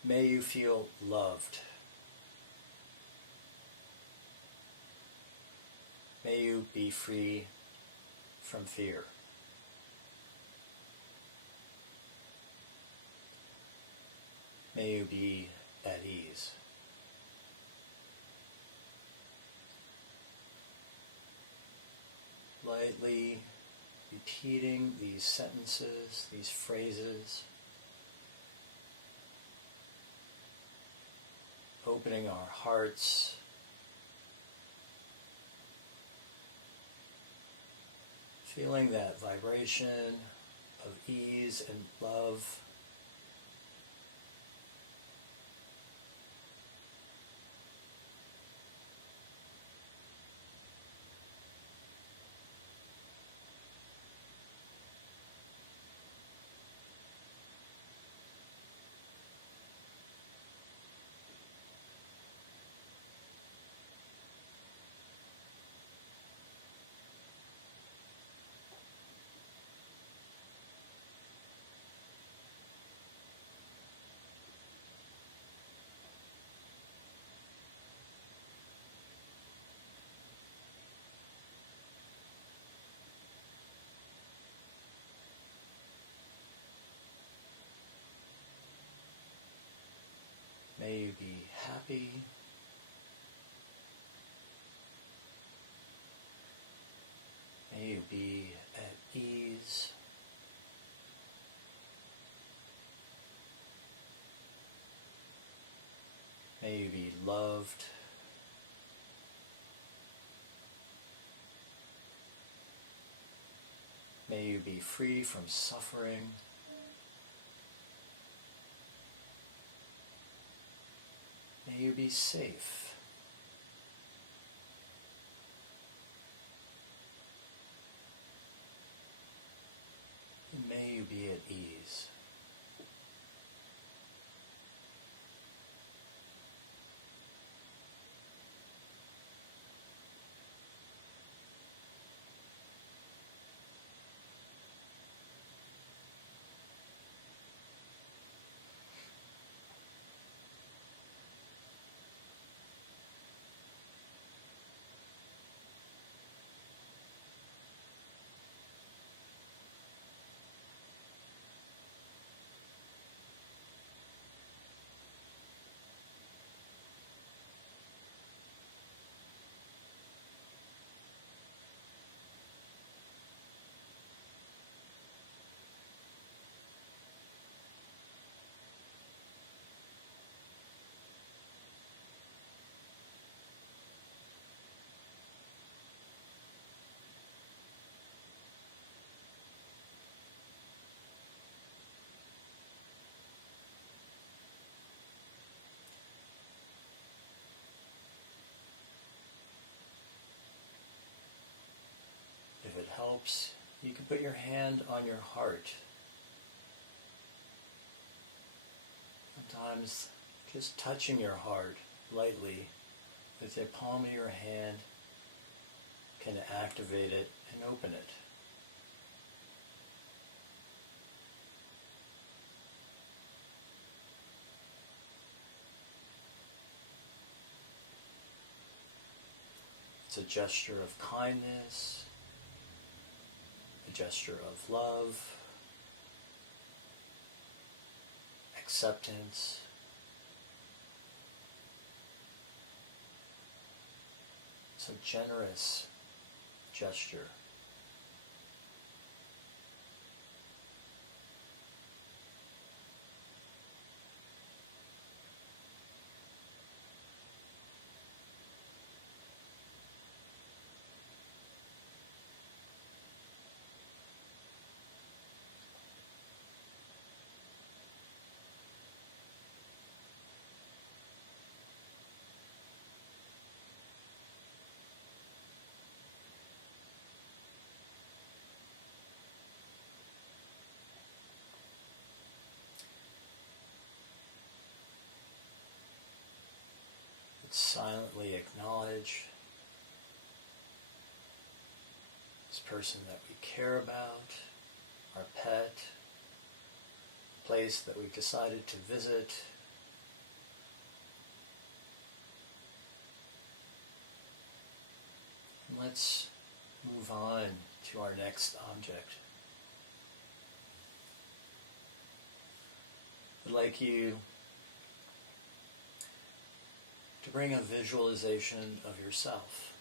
May you feel loved. May you be free from fear. May you be at ease. Lightly repeating these sentences, these phrases, opening our hearts, feeling that vibration of ease and love. May you be happy. May you be at ease. May you be loved. May you be free from suffering. May you be safe. And may you be at ease. If it helps, you can put your hand on your heart. Sometimes just touching your heart lightly with the palm of your hand can activate it and open it. It's a gesture of kindness, a gesture of love, acceptance. It's a generous gesture. Silently acknowledge this person that we care about, our pet, the place that we've decided to visit. And let's move on to our next object. I'd like you to bring a visualization of yourself.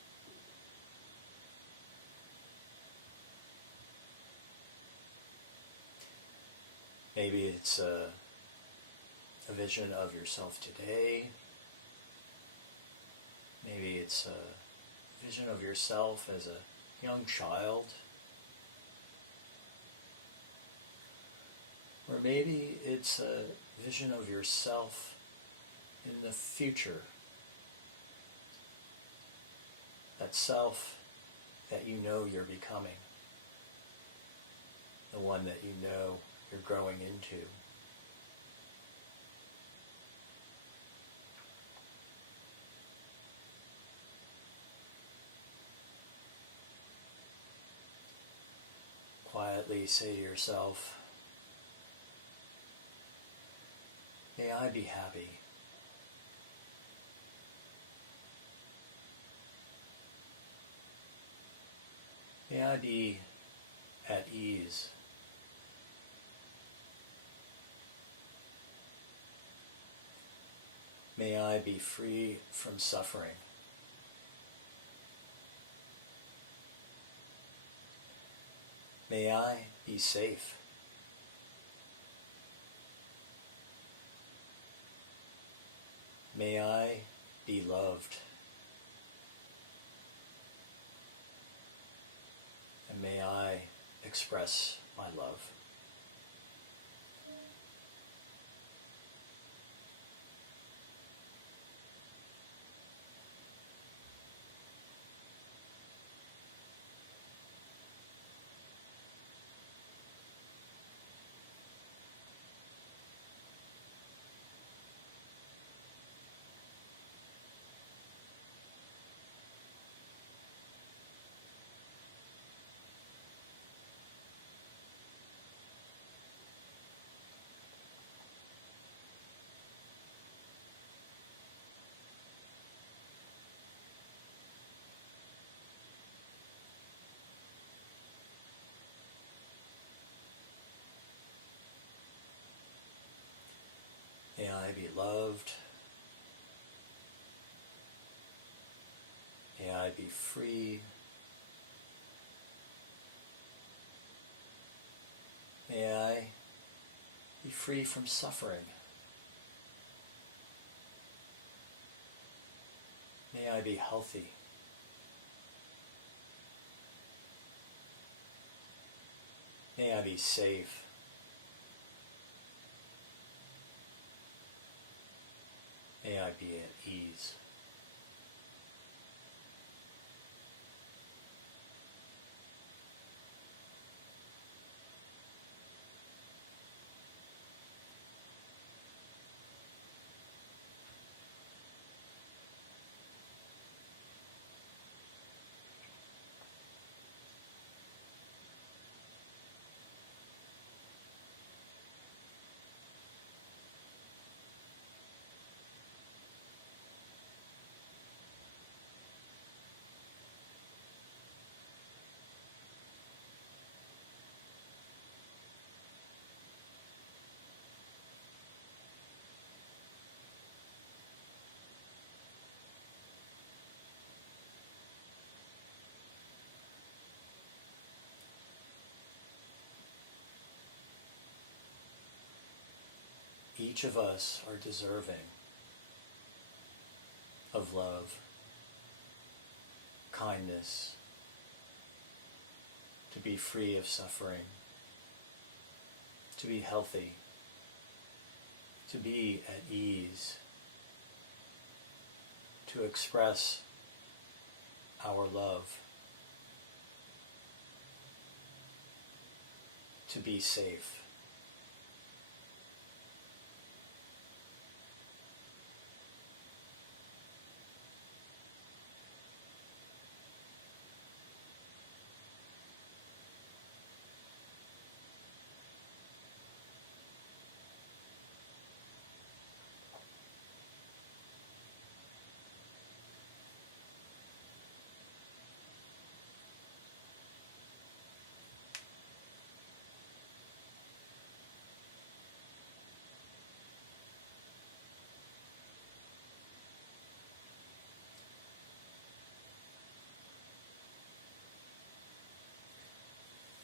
Maybe it's a vision of yourself today. Maybe it's a vision of yourself as a young child. Or maybe it's a vision of yourself in the future. That self that you know you're becoming. The one that you know you're growing into. Quietly say to yourself, may I be happy. May I be at ease. May I be free from suffering. May I be safe. May I be loved. And may I express my love. May I be loved. May I be free. May I be free from suffering. May I be healthy. May I be safe. May I be at ease. Each of us are deserving of love, kindness, to be free of suffering, to be healthy, to be at ease, to express our love, to be safe.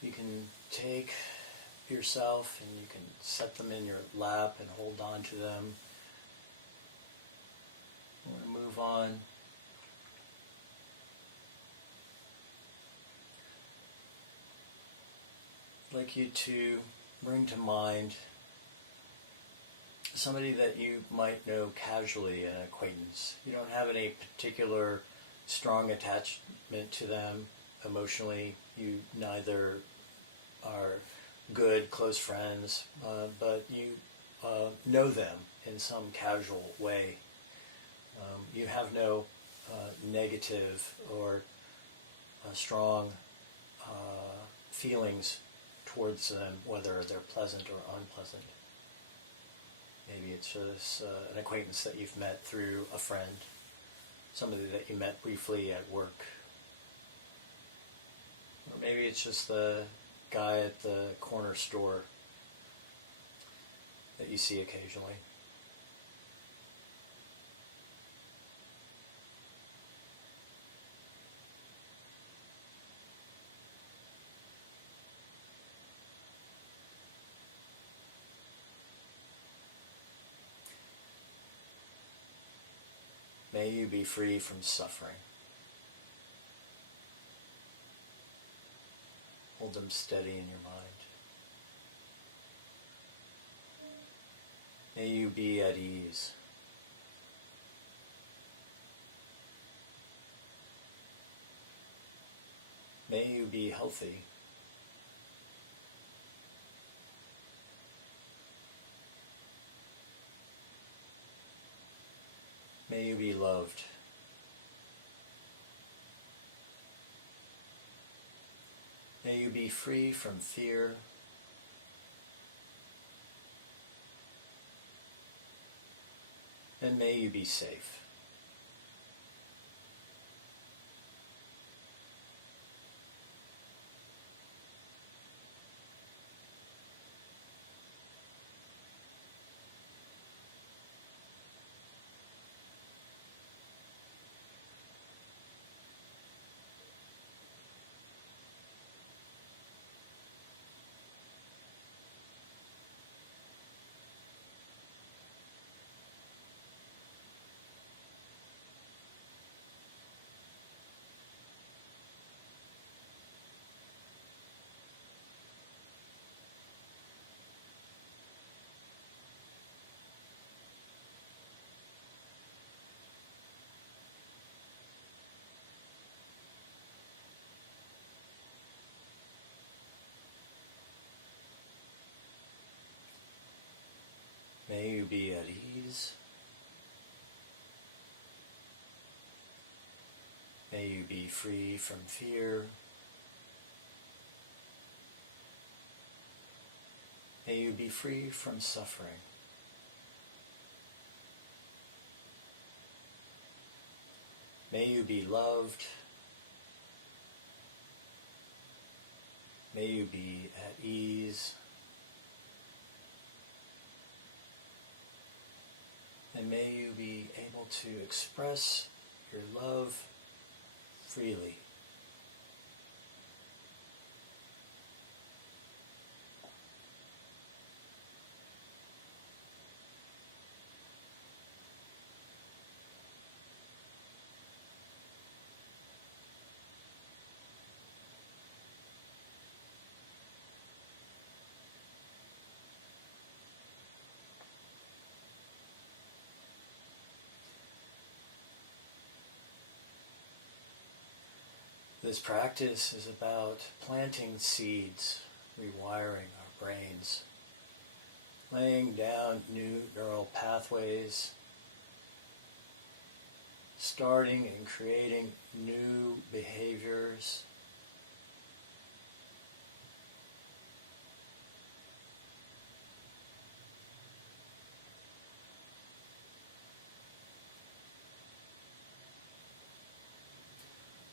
You can take yourself, and you can set them in your lap and hold on to them. I'm going to move on. I'd like you to bring to mind somebody that you might know casually, an acquaintance. You don't have any particular strong attachment to them emotionally. You neither are good, close friends, but you know them in some casual way. You have no negative or strong feelings towards them, whether they're pleasant or unpleasant. Maybe it's just an acquaintance that you've met through a friend, somebody that you met briefly at work. Or maybe it's just the guy at the corner store that you see occasionally. May you be free from suffering. Hold them steady in your mind. May you be at ease. May you be healthy. May you be loved. May you be free from fear. And may you be safe. May you be at ease. May you be free from fear. May you be free from suffering. May you be loved. May you be at ease. And may you be able to express your love freely. This practice is about planting seeds, rewiring our brains, laying down new neural pathways, starting and creating new behaviors.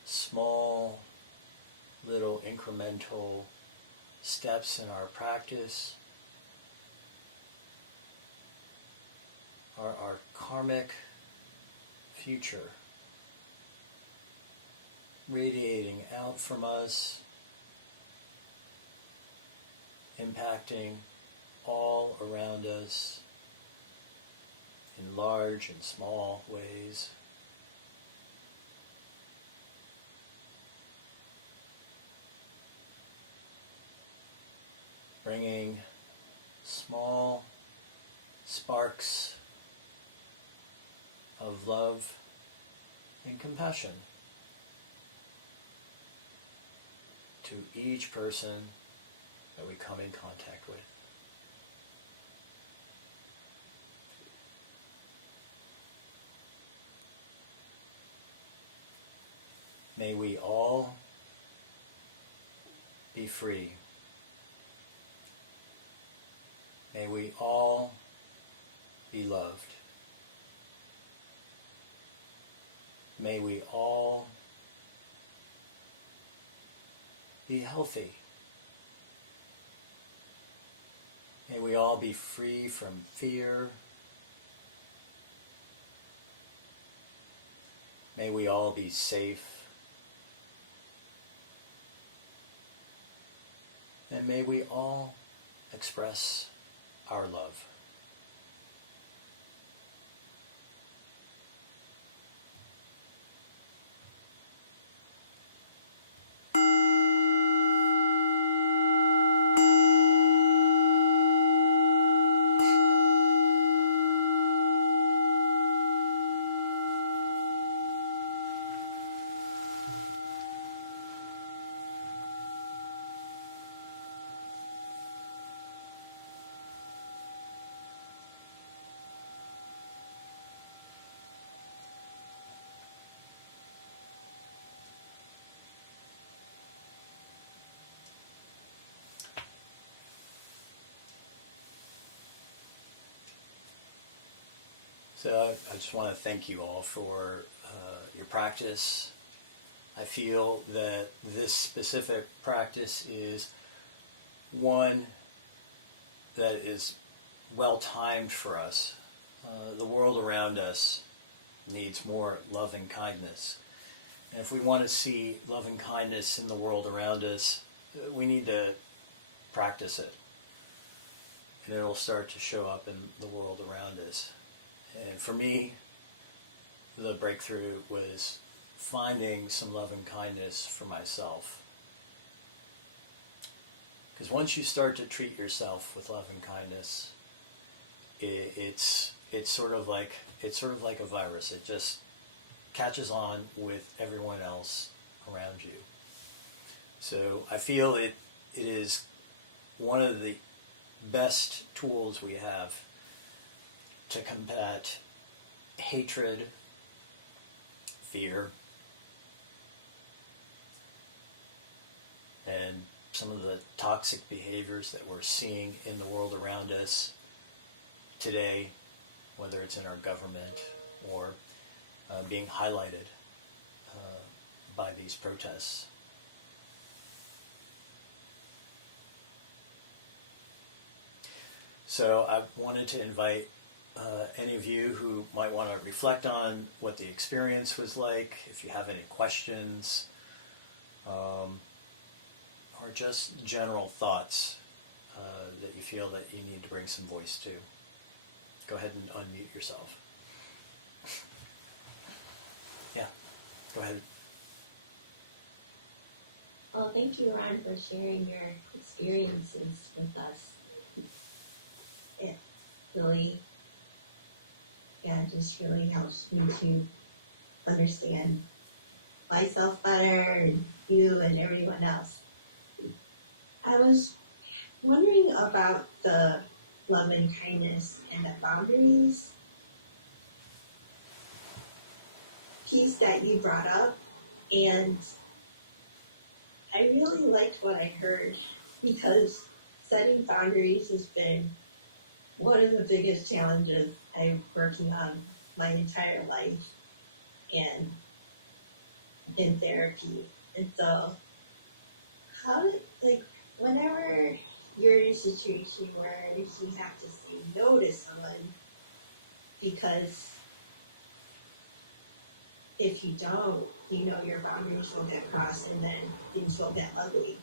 Small, little incremental steps in our practice are our karmic future, radiating out from us impacting all around us in large and small ways. Bringing small sparks of love and compassion to each person that we come in contact with. May we all be free. May we all be loved. May we all be healthy. May we all be free from fear. May we all be safe. And may we all express our love. So I just want to thank you all for your practice. I feel that this specific practice is one that is well timed for us. The world around us needs more love and kindness. And if we want to see love and kindness in the world around us, we need to practice it. And it'll start to show up in the world around us. And for me, the breakthrough was finding some love and kindness for myself. Because once you start to treat yourself with love and kindness, it's sort of like a virus. It just catches on with everyone else around you. So I feel it is one of the best tools we have to combat hatred, fear, and some of the toxic behaviors that we're seeing in the world around us today, whether it's in our government or being highlighted by these protests. So I wanted to invite any of you who might want to reflect on what the experience was like, if you have any questions, or just general thoughts that you feel that you need to bring some voice to. Go ahead and unmute yourself. Yeah, go ahead. Well, thank you, Ron, for sharing your experiences with us. It really, just really helps me to understand myself better and you and everyone else. I was wondering about the love and kindness and the boundaries piece that you brought up, and I really liked what I heard, because setting boundaries has been one of the biggest challenges I'm working on my entire life and in therapy. And so, whenever you're in a situation where you have to say no to someone, because if you don't, your boundaries will get crossed and then things will get ugly.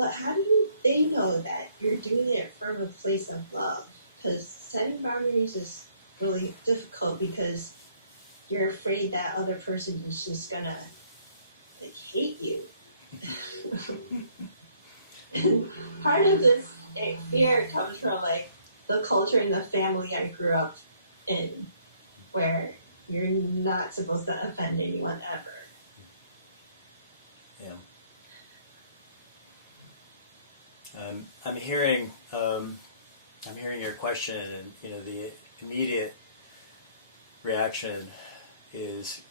but how do they know that you're doing it from a place of love? Because setting boundaries is really difficult because you're afraid that other person is just gonna like hate you. And part of this fear comes from like the culture and the family I grew up in, where you're not supposed to offend anyone ever. Yeah. I'm hearing your question, and the immediate reaction is,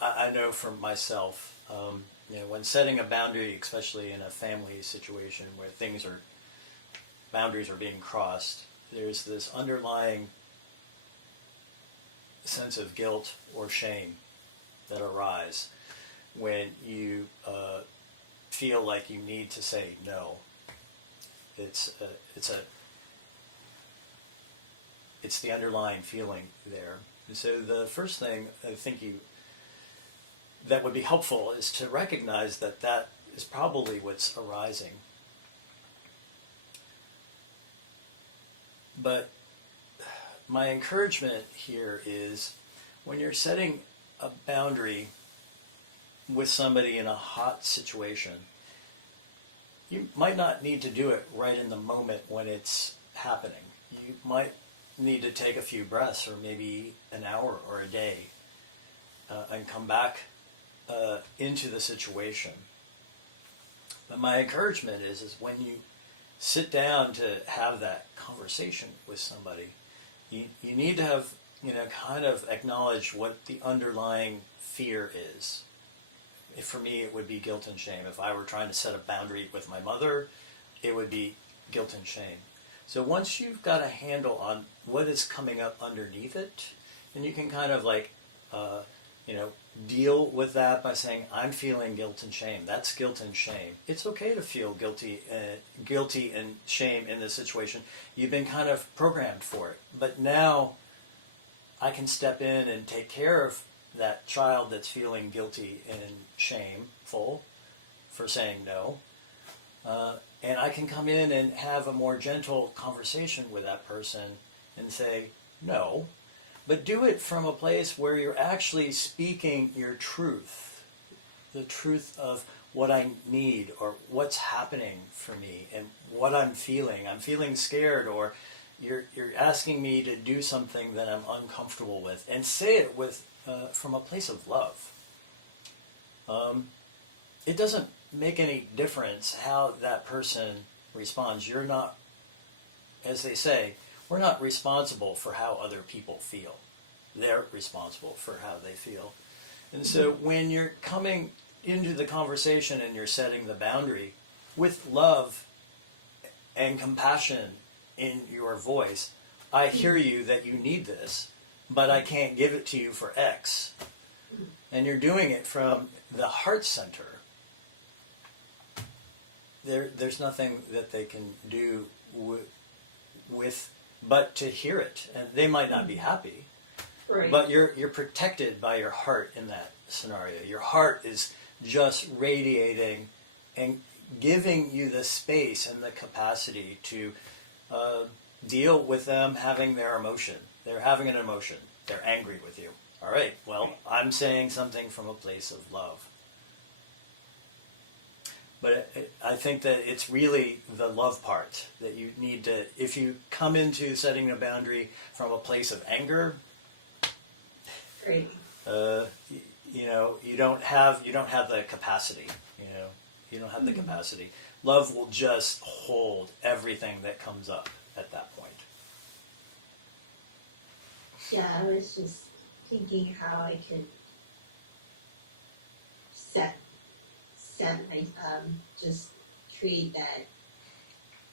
I know from myself, when setting a boundary, especially in a family situation where boundaries are being crossed, there's this underlying sense of guilt or shame that arise when you feel like you need to say no. It's the underlying feeling there. And so the first thing I think that would be helpful is to recognize that is probably what's arising. But my encouragement here is, when you're setting a boundary with somebody in a hot situation, you might not need to do it right in the moment when it's happening. You might need to take a few breaths, or maybe an hour or a day, and come back into the situation. But my encouragement is when you sit down to have that conversation with somebody, you need to have, kind of acknowledge what the underlying fear is. For me, it would be guilt and shame. If I were trying to set a boundary with my mother, it would be guilt and shame. So once you've got a handle on what is coming up underneath it, then you can kind of deal with that by saying, I'm feeling guilt and shame. That's guilt and shame. It's okay to feel guilty and shame in this situation. You've been kind of programmed for it. But now I can step in and take care of that child that's feeling guilty and shameful for saying no. And I can come in and have a more gentle conversation with that person and say no, but do it from a place where you're actually speaking your truth, the truth of what I need or what's happening for me and what I'm feeling. I'm feeling scared, or you're asking me to do something that I'm uncomfortable with, and say it from a place of love. It doesn't make any difference how that person responds. You're not, as they say, we're not responsible for how other people feel. They're responsible for how they feel. And so when you're coming into the conversation and you're setting the boundary with love and compassion in your voice, I hear you that you need this, but I can't give it to you for X. And you're doing it from the heart center. There's nothing that they can do with but to hear it. And they might not be happy, Right. but you're protected by your heart in that scenario. Your heart is just radiating and giving you the space and the capacity to deal with them having their emotion. They're having an emotion. They're angry with you. All right, well, I'm saying something from a place of love. But I think that it's really the love part that you need to, if you come into setting a boundary from a place of anger, Great. you don't have the capacity. You don't have the capacity. Love will just hold everything that comes up at that point. Yeah, I was just thinking how I could set my just create that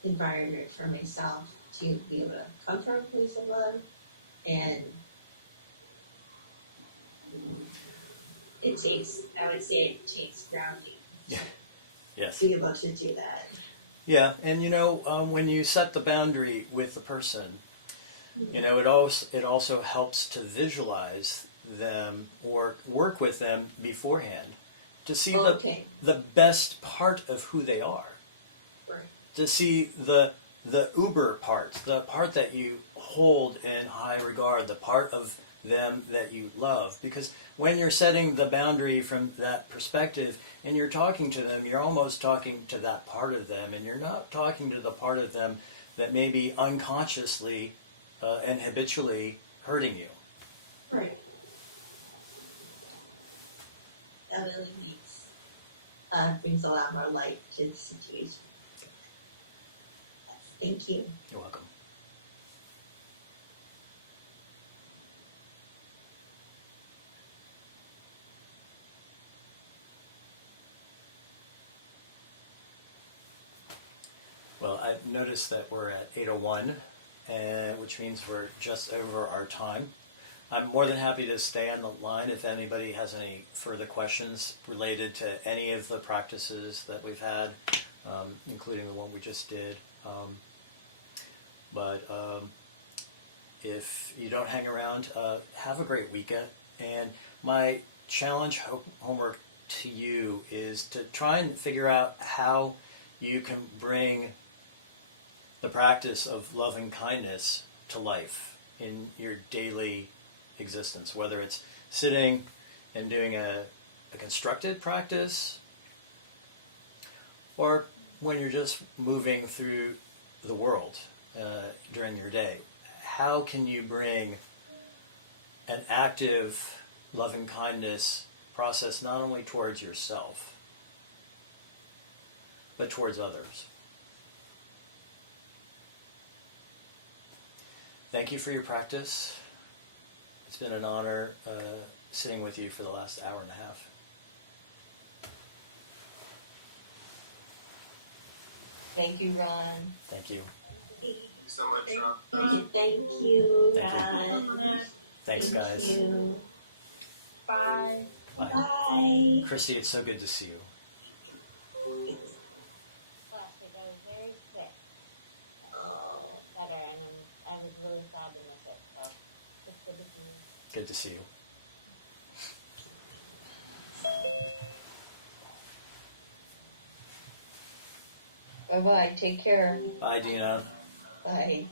environment for myself to be able to come from a place of love, and I would say it takes grounding. Yeah. Yes. To be able to do that. Yeah, and when you set the boundary with the person, it also helps to visualize them or work with them beforehand to see Okay. the best part of who they are, Right. to see the uber part, the part that you hold in high regard, the part of them that you love. Because when you're setting the boundary from that perspective and you're talking to them, you're almost talking to that part of them, and you're not talking to the part of them that may be unconsciously and habitually hurting you. Right. That really makes brings a lot more light to the situation. Thank you. You're welcome. Well, I've noticed that we're at 8:01, which means we're just over our time. I'm more than happy to stay on the line if anybody has any further questions related to any of the practices that we've had, including the one we just did. But if you don't hang around, have a great weekend. And my challenge homework to you is to try and figure out how you can bring the practice of loving kindness to life in your daily existence, whether it's sitting and doing a constructed practice, or when you're just moving through the world during your day. How can you bring an active loving kindness process not only towards yourself, but towards others? Thank you for your practice. It's been an honor sitting with you for the last hour and a half. Thank you, Ron. Thank you. Thank you so much, Ron. Thank you, Thank you. Ron. Thanks, guys. Thank you. Bye. Bye. Bye. Christy, it's so good to see you. Because I was very sick, Oh. better, and I was really sad to miss it. So it's good to see you. Good to see you. Bye bye. Take care. Bye, Dina. Bye.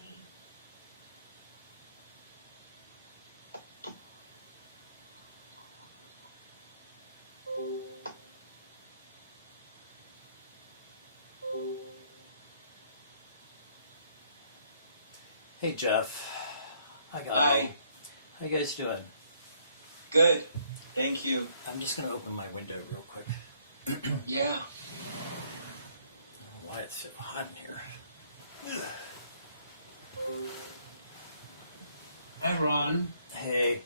Hey, Jeff. Hi, guys. Hi. How you guys doing? Good. Thank you. I'm just going to open my window real quick. Yeah. Why it's so hot in here. Hi, Ron. Hey,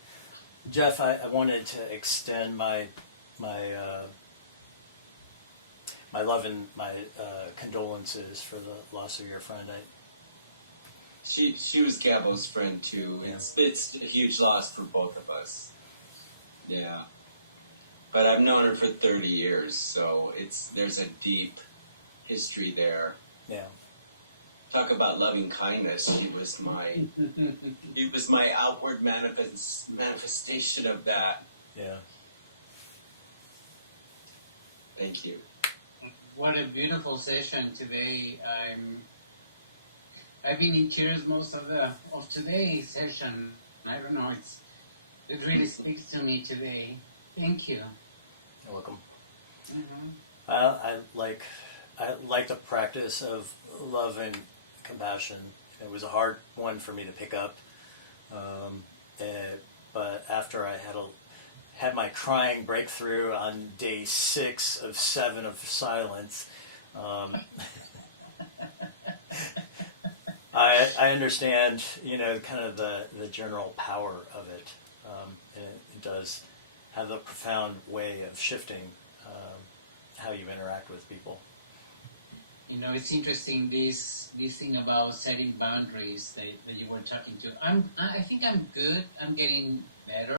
Jeff. I wanted to extend my love and my condolences for the loss of your friend. She was Gabo's friend too. It's a huge loss for both of us. Yeah. But I've known her for 30 years, so there's a deep history there. Yeah. Talk about loving kindness. She was my outward manifestation of that. Yeah. Thank you. What a beautiful session today. I've been in tears most of today's session. I don't know, it really speaks to me today. Thank you. You're welcome. Mhm. I like the practice of love and compassion. It was a hard one for me to pick up, but after I had my crying breakthrough on day 6 of 7 of silence, I understand, kind of the general power of it. And it does have a profound way of shifting how you interact with people. You know, it's interesting this thing about setting boundaries that you were talking to. I think I'm good. I'm getting better.